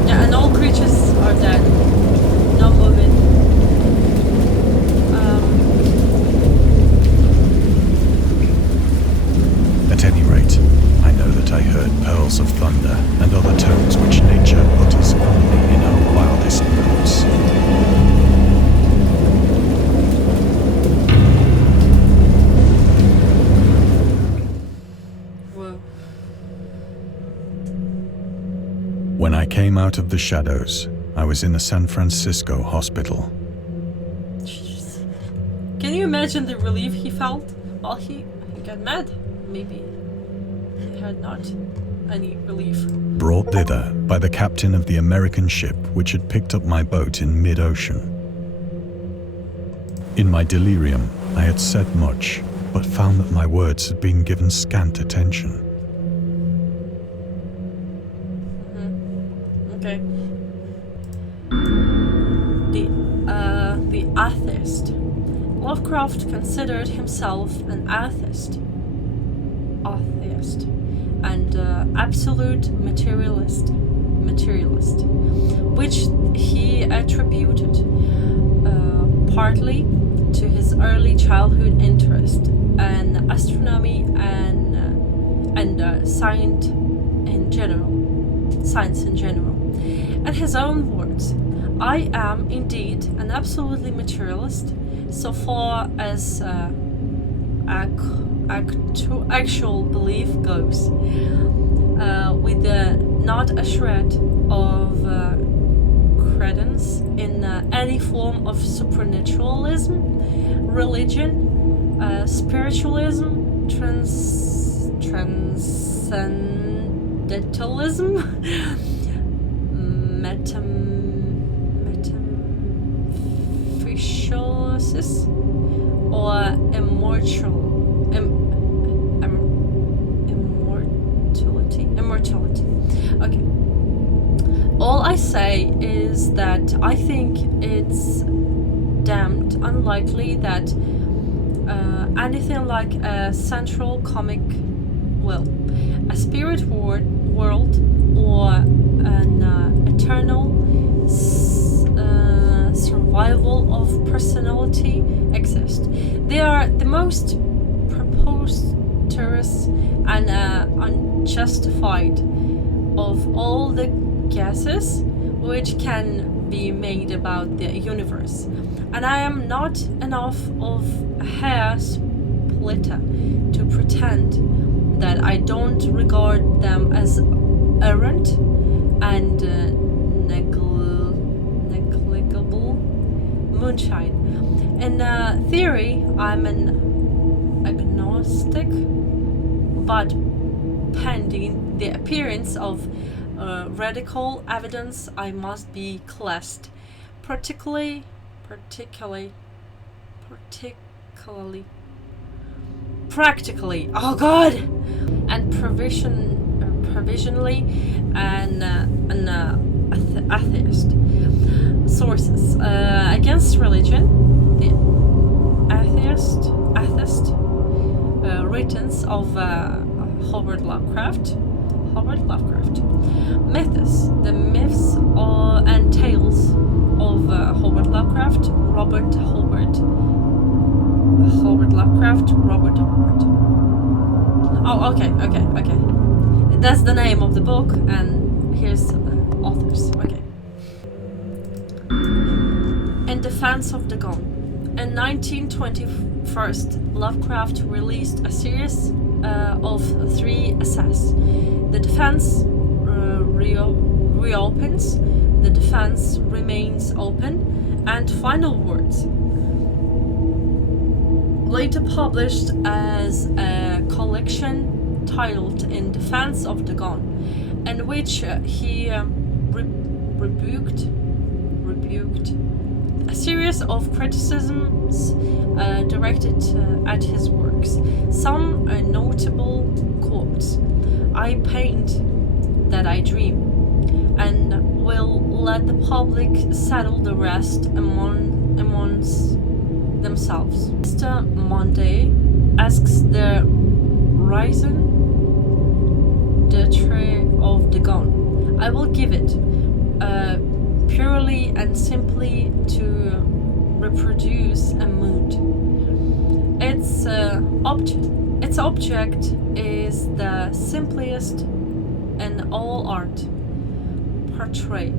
Yeah, and all creatures are dead. Not moving. At any rate, I know that I heard pearls of thunder and other tones which nature utters only in her wildest moods. Whoa. When I came out of the shadows, I was in a San Francisco hospital. Jeez. Can you imagine the relief he felt? Well, he got mad. Maybe he had not any relief. Brought thither by the captain of the American ship which had picked up my boat in mid-ocean. In my delirium, I had said much, but found that my words had been given scant attention. Okay. The atheist. Lovecraft considered himself an atheist, and absolute materialist, which he attributed partly to his early childhood interest in astronomy and science in general. In his own words, I am indeed an absolutely materialist so far as actual belief goes, with not a shred of credence in any form of supernaturalism, religion, spiritualism, transcendentalism, metaphysics, or immortality. Okay. All I say is that I think it's damned unlikely that anything like a central comic will, a spirit world, or an eternal survival of personality exist. They are the most preposterous and unjustified of all the guesses which can be made about the universe, and I am not enough of a hair splitter to pretend that I don't regard them as errant and negligible moonshine. In theory, I'm an agnostic, but pending the appearance of radical evidence, I must be classed practically, oh god, and provisionally an atheist. Sources against religion: the atheist writings of Howard Lovecraft. Myths, the myths and tales of Howard Lovecraft, Robert Howard. Oh, okay. That's the name of the book, and here's authors. Okay. In Defense of Dagon. In 1921, Lovecraft released a series of 3 essays. The defense reopens, the defense remains open, and Final Words. Later published as a collection titled In Defense of Dagon, in which he rebuked a series of criticisms directed at his works. Some notable quotes: I paint that I dream. and will let the public settle the rest amongst themselves. Mr. Monday asks the raison d'etre of Dagon. I will give it purely and simply to reproduce a mood. Its object is the simplest in all art: portrayal.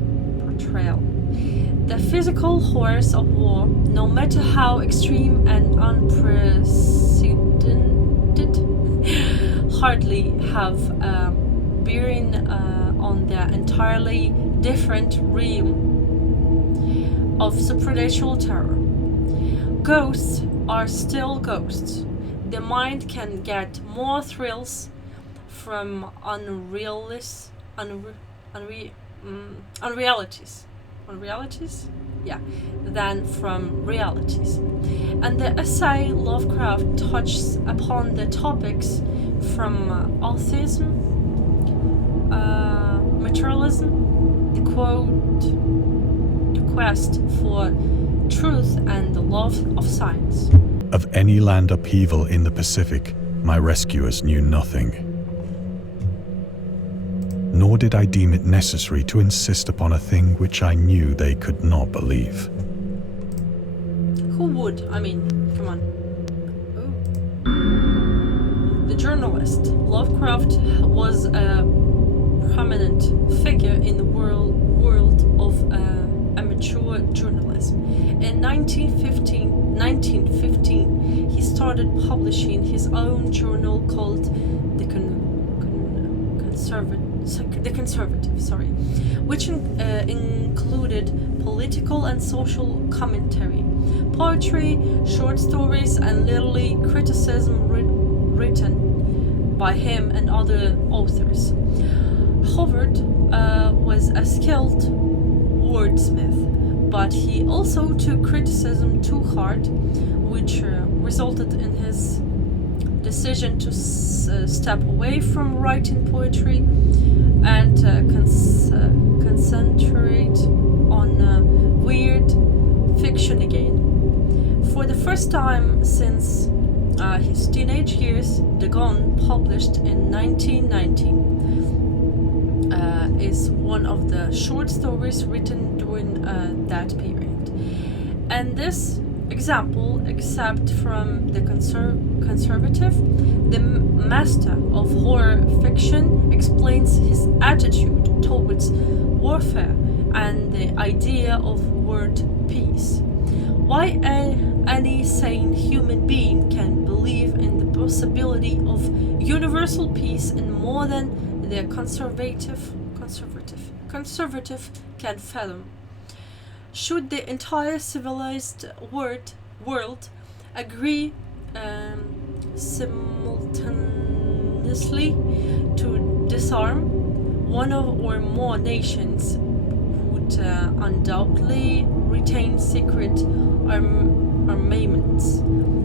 The physical horrors of war, no matter how extreme and unprecedented, hardly have a bearing on the entirely different realm of supernatural terror. Ghosts are still ghosts. The mind can get more thrills from unrealities, than from realities. And the essay Lovecraft touches upon the topics from atheism, materialism, the quest for truth, and the love of science. Of any land upheaval in the Pacific, my rescuers knew nothing. Nor did I deem it necessary to insist upon a thing which I knew they could not believe. Who would? I mean, come on. Ooh. The journalist. Lovecraft was a prominent figure in the world of amateur journalism. In 1915, he started publishing his own journal called The Conservative, which included political and social commentary, poetry, short stories, and literary criticism written by him and other authors. Howard was a skilled wordsmith, but he also took criticism to heart, which resulted in his decision to step away from writing poetry and concentrate on weird fiction again. For the first time since his teenage years, Dagon, published in 1919, is one of the short stories written during that period. And this example, except from the conservative, the master of horror fiction explains his attitude towards warfare and the idea of world peace. Why any sane human being can believe in the possibility of universal peace in more than the conservative can fathom. Should the entire civilized world agree simultaneously to disarm, one or more nations would undoubtedly retain secret armaments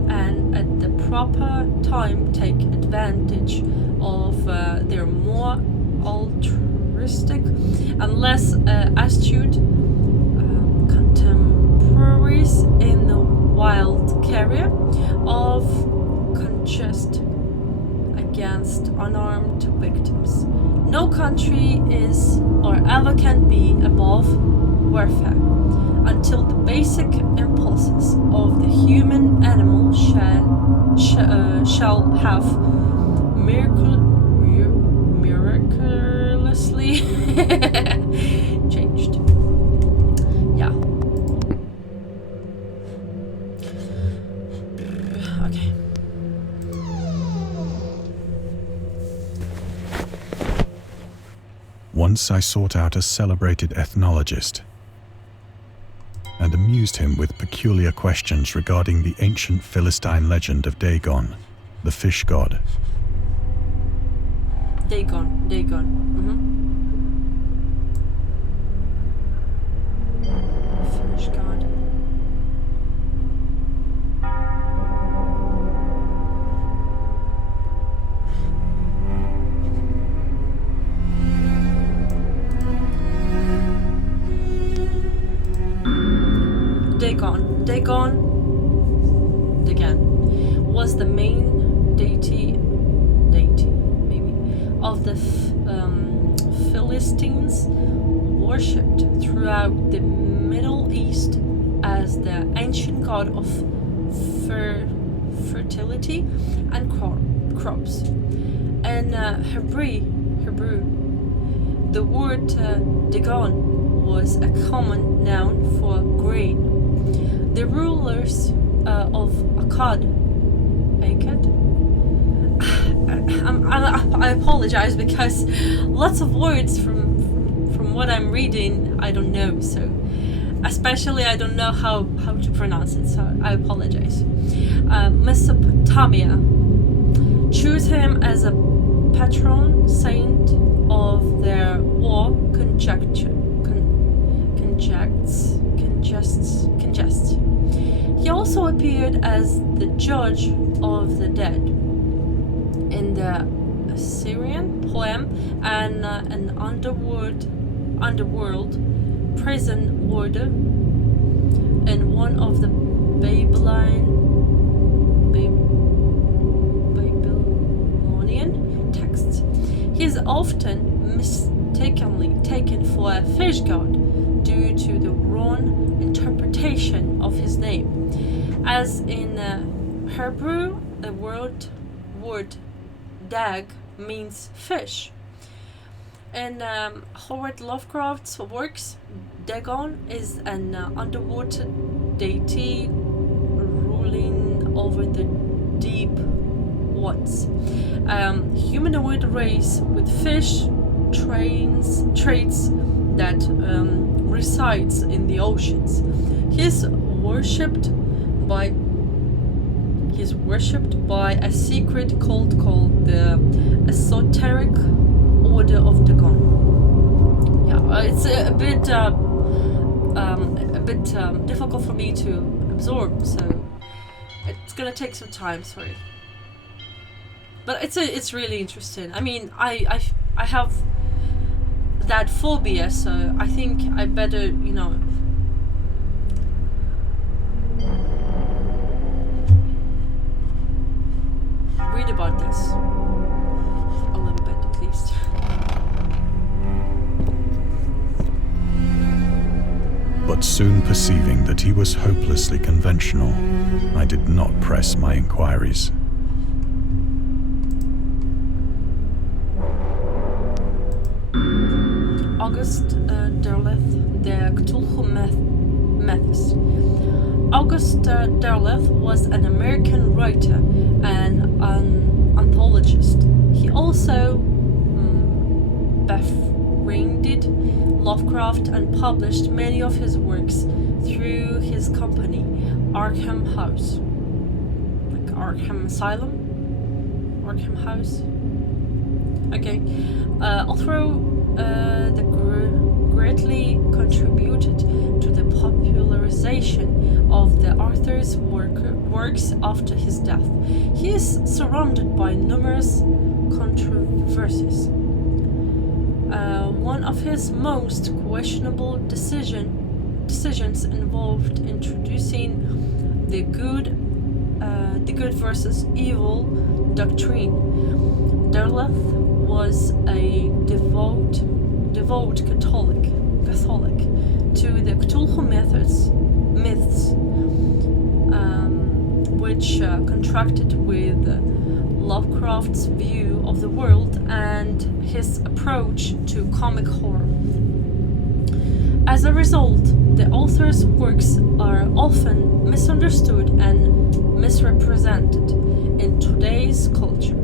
and at the proper time take advantage of their more altruistic and less astute contemporaries in the wild career of conquest against unarmed victims. No country is or ever can be above warfare until the basic impulses of the human animal shall have miraculously changed. Yeah. Okay. Once I sought out a celebrated ethnologist and amused him with peculiar questions regarding the ancient Philistine legend of Dagon, the fish god. Dagon. Fish god. Dagon. Dagon was the main deity maybe of the Philistines, worshipped throughout the Middle East as the ancient god of fertility and crops. In Hebrew, the word Dagon was a common noun for grain. The rulers of Akkad. I apologize because lots of words from what I'm reading I don't know, so especially I don't know how to pronounce it, so I apologize. Mesopotamia choose him as a patron saint of their war congests. He also appeared as the judge of the dead in the Assyrian poem and an underworld prison warder in one of the Babylonian texts. He is often mistakenly taken for a fish god due to the wrong interpretation of his name. As in Hebrew, the word dag means fish. In Howard Lovecraft's works, Dagon is an underwater deity ruling over the deep waters. Humanoid race with fish traits that resides in the oceans. He is worshipped by a secret cult called the Esoteric Order of Dagon. Yeah, it's a bit difficult for me to absorb, so it's gonna take some time. Sorry, but it's really interesting. I mean, I have that phobia, so I think I better read about this a little bit at least. But soon perceiving that he was hopelessly conventional, I did not press my inquiries. August Derleth, the Cthulhu myths. August Derleth was an American writer and an anthologist. He also befriended Lovecraft and published many of his works through his company, Arkham House. Like Arkham Asylum? Arkham House? Okay. Although they greatly contributed to the popularization of the author's works after his death. He is surrounded by numerous controversies. One of his most questionable decisions involved introducing the good versus evil doctrine. Derleth was a devout Catholic to the Cthulhu myths, which contracted with Lovecraft's view of the world and his approach to comic horror. As a result, the author's works are often misunderstood and misrepresented in today's culture.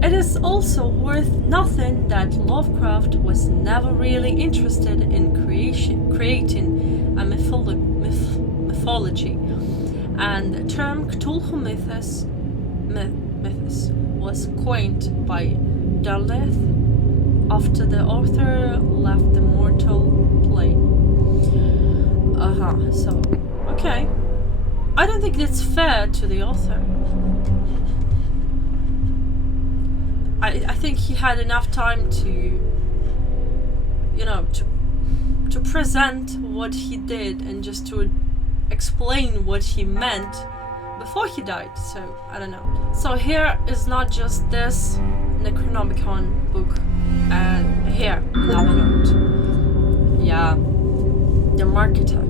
It is also worth noting that Lovecraft was never really interested in creating a mythology, and the term Cthulhu mythos was coined by Derleth after the author left the mortal plane. So, okay. I don't think that's fair to the author. I think he had enough time to present what he did and just to explain what he meant before he died, so I don't know. So here is not just this Necronomicon book, and here another note. Yeah, the marketer.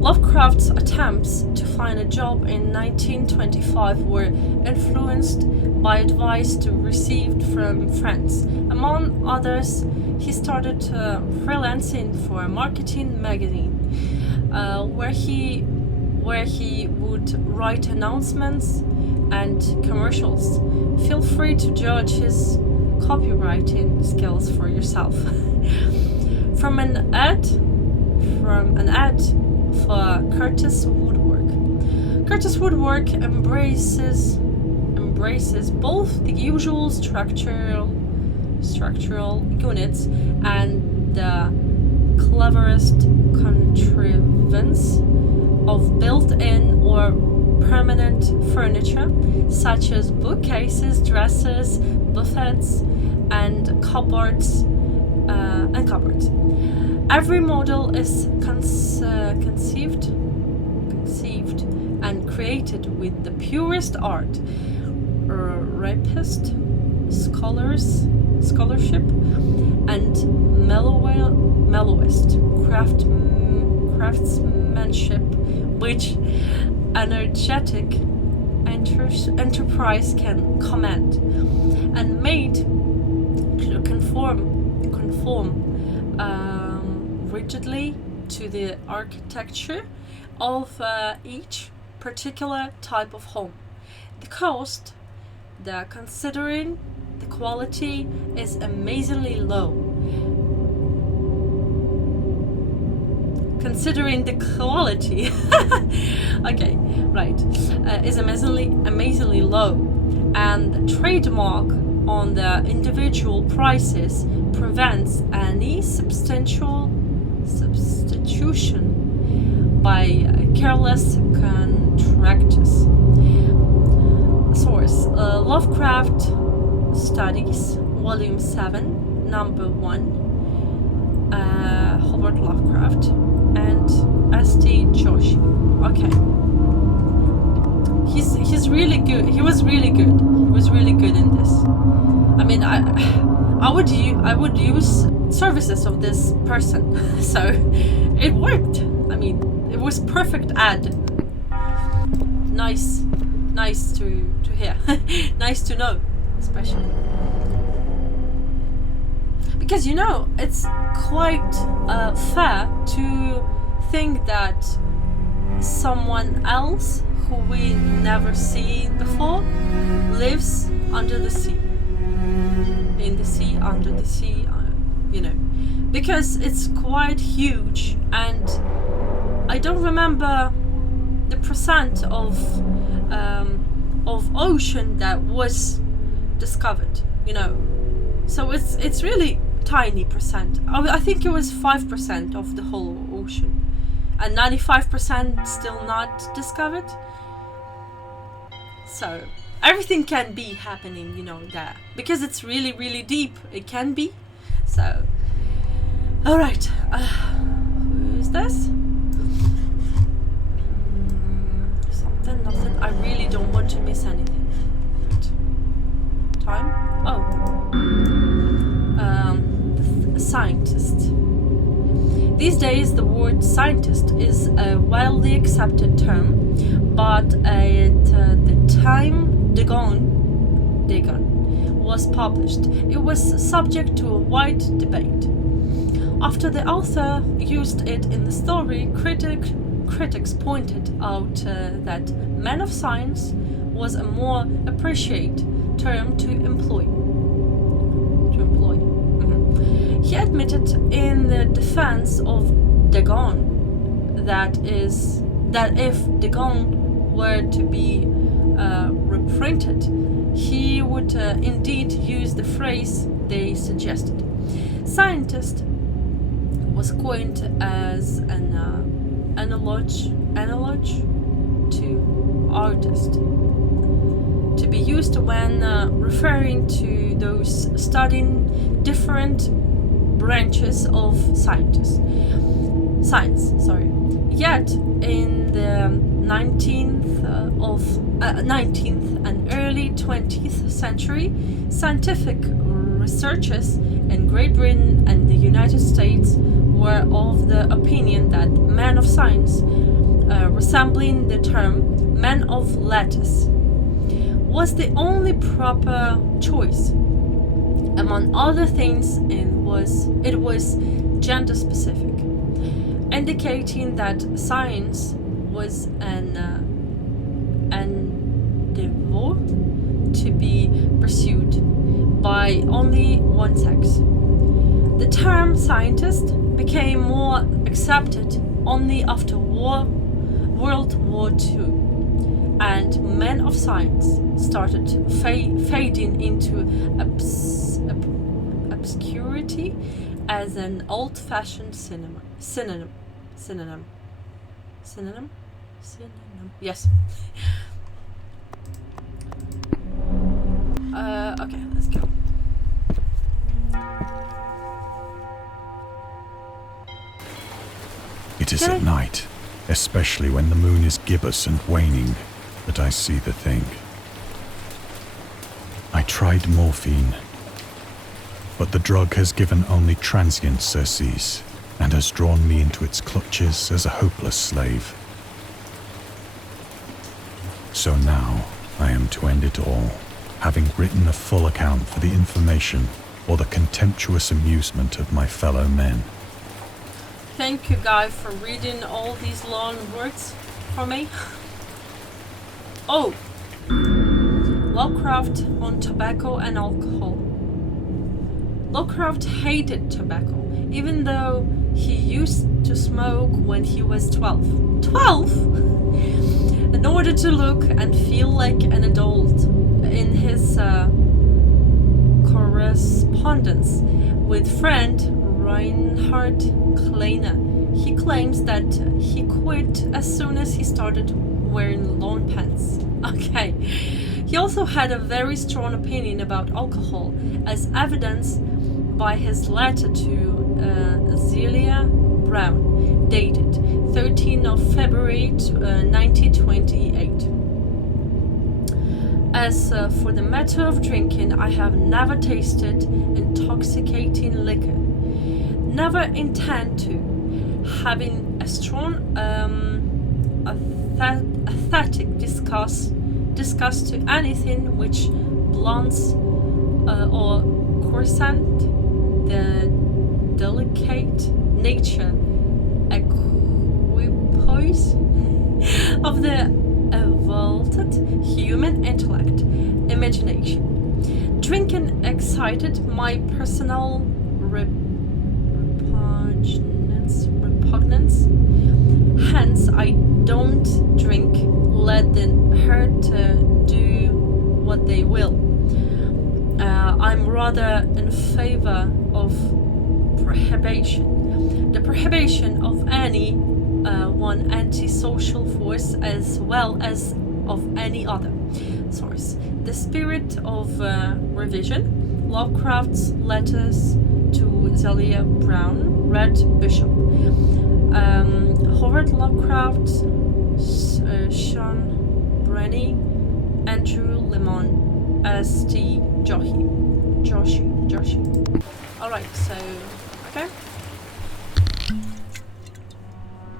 Lovecraft's attempts to find a job in 1925 were influenced by advice received from friends. Among others, he started freelancing for a marketing magazine, where he would write announcements and commercials. Feel free to judge his copywriting skills for yourself. From an ad for Curtis Woodwork. Curtis Woodwork embraces both the usual structural units and the cleverest contrivance of built-in or permanent furniture, such as bookcases, dressers, buffets, and cupboards. Every model is conceived and created with the purest art, rapist, scholarship, and mellowest craftsmanship, which energetic enterprise can command, and made to conform rigidly to the architecture of each particular type of home. The cost, considering the quality, is amazingly low. Considering the quality, okay, right, is amazingly low, and the trademark on the individual prices prevents any substitution by careless contractors. Source: Lovecraft Studies, Volume 7, Number 1, Howard Lovecraft, and S.T. Joshi. Okay. He's really good. He was really good. He was really good in this. I mean, I would use services of this person. So it worked. I mean, it was perfect ad. Nice to hear. Nice to know, especially. Because, you know, it's quite fair to think that someone else who we never see before lives under the sea. In the sea, under the sea, you know. Because it's quite huge, and I don't remember the percent of ocean that was discovered, you know. So it's really tiny percent. I think it was 5% of the whole ocean, and 95% still not discovered. So everything can be happening, you know, there, because it's really, really deep. It can be. So, all right. Who is this? Something, nothing. I really don't want to miss anything. Time. A scientist. These days, the word scientist is a widely accepted term, but at the time Dagon was published, it was subject to a wide debate. After the author used it in the story, critics pointed out that man of science was a more appropriate term to employ. He admitted in the defense of Dagon that if Dagon were to be reprinted, he would indeed use the phrase they suggested. Scientist was coined as an analog to artist, to be used when referring to those studying different branches of science. Yet, in the 19th and early 20th century, scientific researchers in Great Britain and the United States were of the opinion that men of science, resembling the term men of letters, was the only proper choice. Among other things, it was gender specific, indicating that science was an endeavor to be pursued by only one sex. The term scientist became more accepted only after World War II, and men of science started fading into obscurity as an old-fashioned synonym. Yes. Okay, let's go. It is at night, especially when the moon is gibbous and waning, that I see the thing. I tried morphine, but the drug has given only transient surcease and has drawn me into its clutches as a hopeless slave. So now I am to end it all, having written a full account for the information or the contemptuous amusement of my fellow men. Thank you, Guy, for reading all these long words for me. Oh! Lovecraft on tobacco and alcohol. Lovecraft hated tobacco, even though he used to smoke when he was 12. 12? In order to look and feel like an adult. In his correspondence with friend Reinhard Kleiner, he claims that he quit as soon as he started wearing long pants. Okay. He also had a very strong opinion about alcohol, as evidenced by his letter to Zelia Brown, dated 13th of February 1928. As for the matter of drinking, I have never tasted intoxicating liquor. Never intend to. Having a strong aesthetic disgust to anything which blunts or coarsened the delicate nature, equipoise of the exalted human intellect, imagination. Drinking excited my personal repugnance. Hence, I don't drink. Let the herd do what they will. I'm rather in favor of prohibition. The prohibition of any one antisocial force as well as of any other source. The spirit of revision. Lovecraft's letters to Zelia Brown, Red Bishop. Howard Lovecraft, Sean Brenny, Andrew Lemon, S.T. Joshi. Alright, so, okay.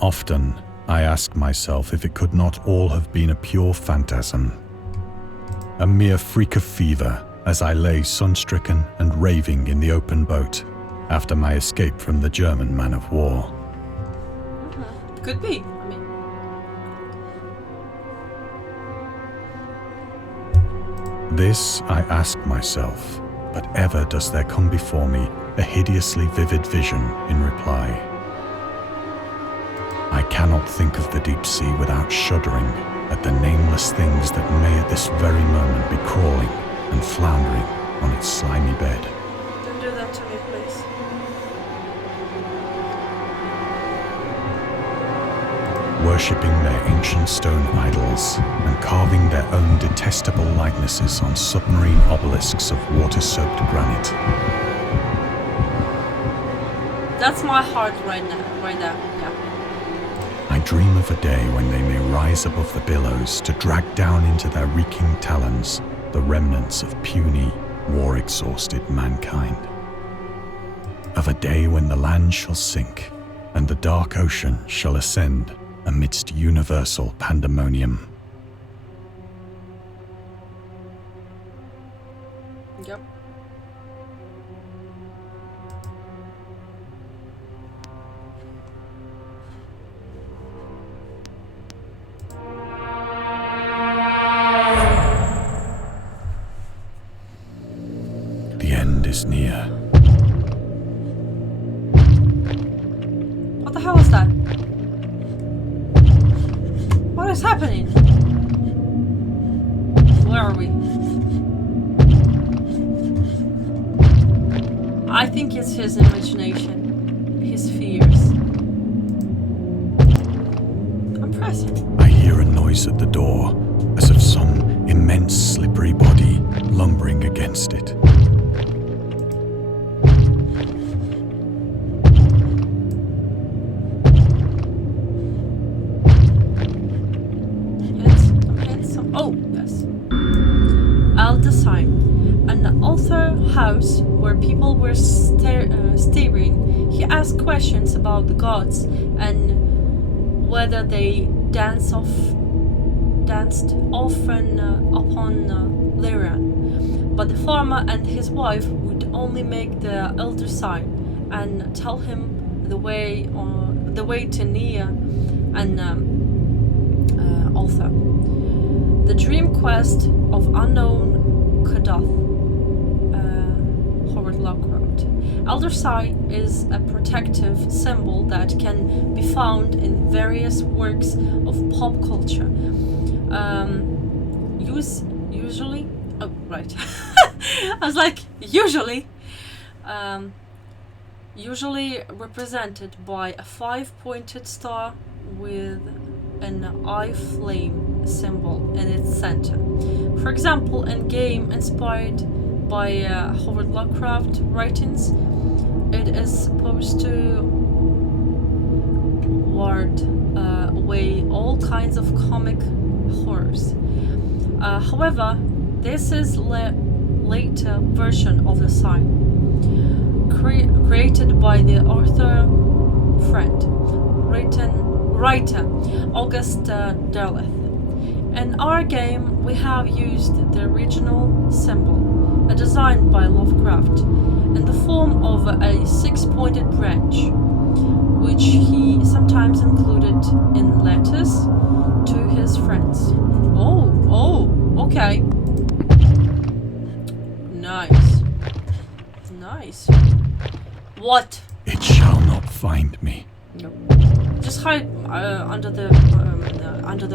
Often, I ask myself if it could not all have been a pure phantasm. A mere freak of fever as I lay sun-stricken and raving in the open boat after my escape from the German man of war. Could be. This I ask myself, but ever does there come before me a hideously vivid vision in reply. I cannot think of the deep sea without shuddering at the nameless things that may at this very moment be crawling and floundering on its slimy bed. Don't do that to me, please. Worshipping their ancient stone idols and carving their own detestable likenesses on submarine obelisks of water-soaked granite. That's my heart right now, yeah. I dream of a day when they may rise above the billows to drag down into their reeking talons the remnants of puny, war-exhausted mankind. Of a day when the land shall sink and the dark ocean shall ascend amidst universal pandemonium. Yep. The end is near. What the hell is that? What is happening? Where are we? I think it's his imagination, his fears. I'm pressing. I hear a noise at the door, as of some immense slippery body lumbering against it. Oh, yes. Al-Design, an author house where people were staring. He asked questions about the gods and whether they danced often upon Lyran. But the farmer and his wife would only make the elder sign and tell him the way to Nia and Altha. The dream quest of unknown Kadath, Howard Lovecraft. Elder Sight is a protective symbol that can be found in various works of pop culture. Usually, oh right, I was like usually represented by a 5-pointed star with an eye flame symbol in its center. For example, in game inspired by Howard Lovecraft writings, it is supposed to ward away all kinds of comic horrors. However, this is later version of the sign, created by the author friend, writer August Derleth. In our game, we have used the original symbol, a design by Lovecraft, in the form of a 6-pointed branch, which he sometimes included in letters to his friends. Oh, okay. Nice. What? It shall not find me. No. Just hide under the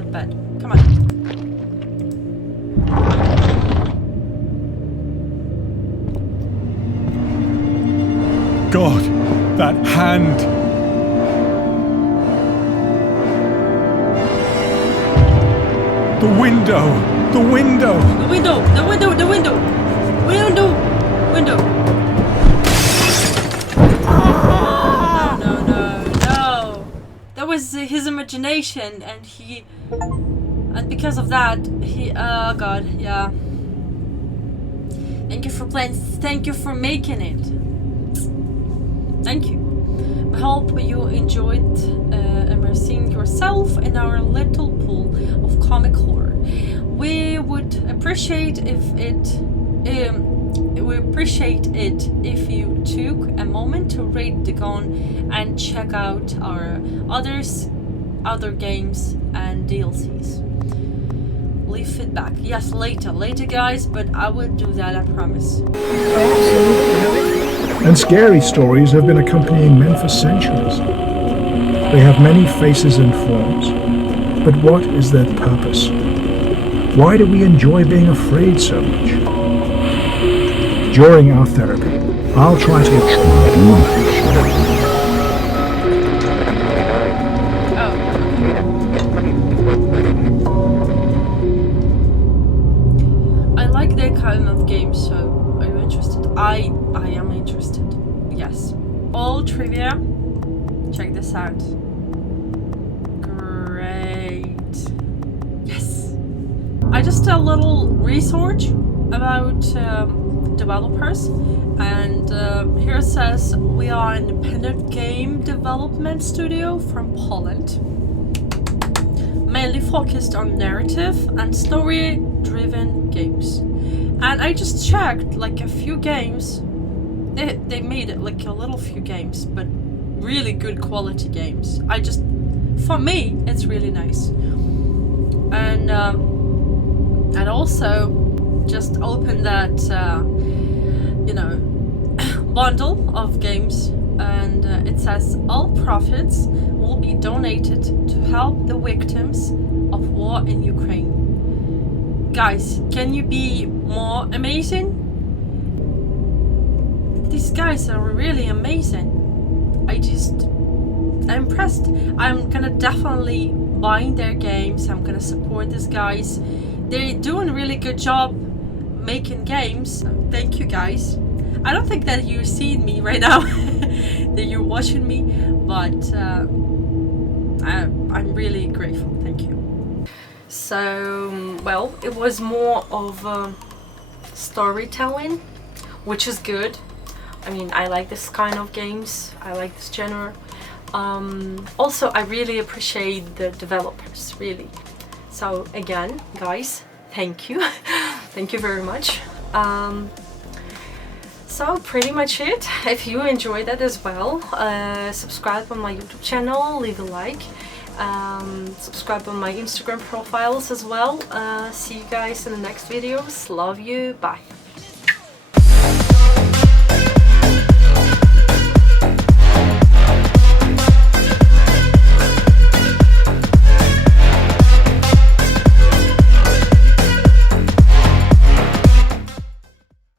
bed. Come on. God, that hand! The window! The window! The window! The window! The window! Window! Window! No. That was his imagination, and because of that, oh god, yeah. Thank you for playing. Thank you for making it. Thank you. I hope you enjoyed immersing yourself in our little pool of comic horror. We would appreciate if you took a moment to rate Dagon and check out our other games and DLCs. Leave feedback. Yes, later guys, but I will do that, I promise. And scary stories have been accompanying men for centuries. They have many faces and forms, but what is their purpose? Why do we enjoy being afraid so much? During our therapy, I'll try to I like that kind of game, so are you interested? I am interested. Yes. All trivia. Check this out. I just did a little research about developers, and here it says we are an independent game development studio from Poland, mainly focused on narrative and story-driven games. And I just checked like a few games. They made it like a little few games, but really good quality games. For me, it's really nice. And also just opened that bundle of games, and it says all profits will be donated to help the victims of war in Ukraine. Guys, can you be more amazing? These guys are really amazing. I'm impressed. I'm gonna definitely buy their games. I'm gonna support these guys. They're doing a really good job making games. Thank you, guys. I don't think that you're seeing me right now, that you're watching me, but I'm really grateful. Thank you. So, well, it was more of storytelling, which is good. I mean, I like this kind of games. I like this genre. Also, I really appreciate the developers, really. So again, guys, thank you. Thank you very much. So pretty much it. If you enjoyed that as well, subscribe on my YouTube channel, leave a like, subscribe on my Instagram profiles as well. See you guys in the next videos. Love you. Bye.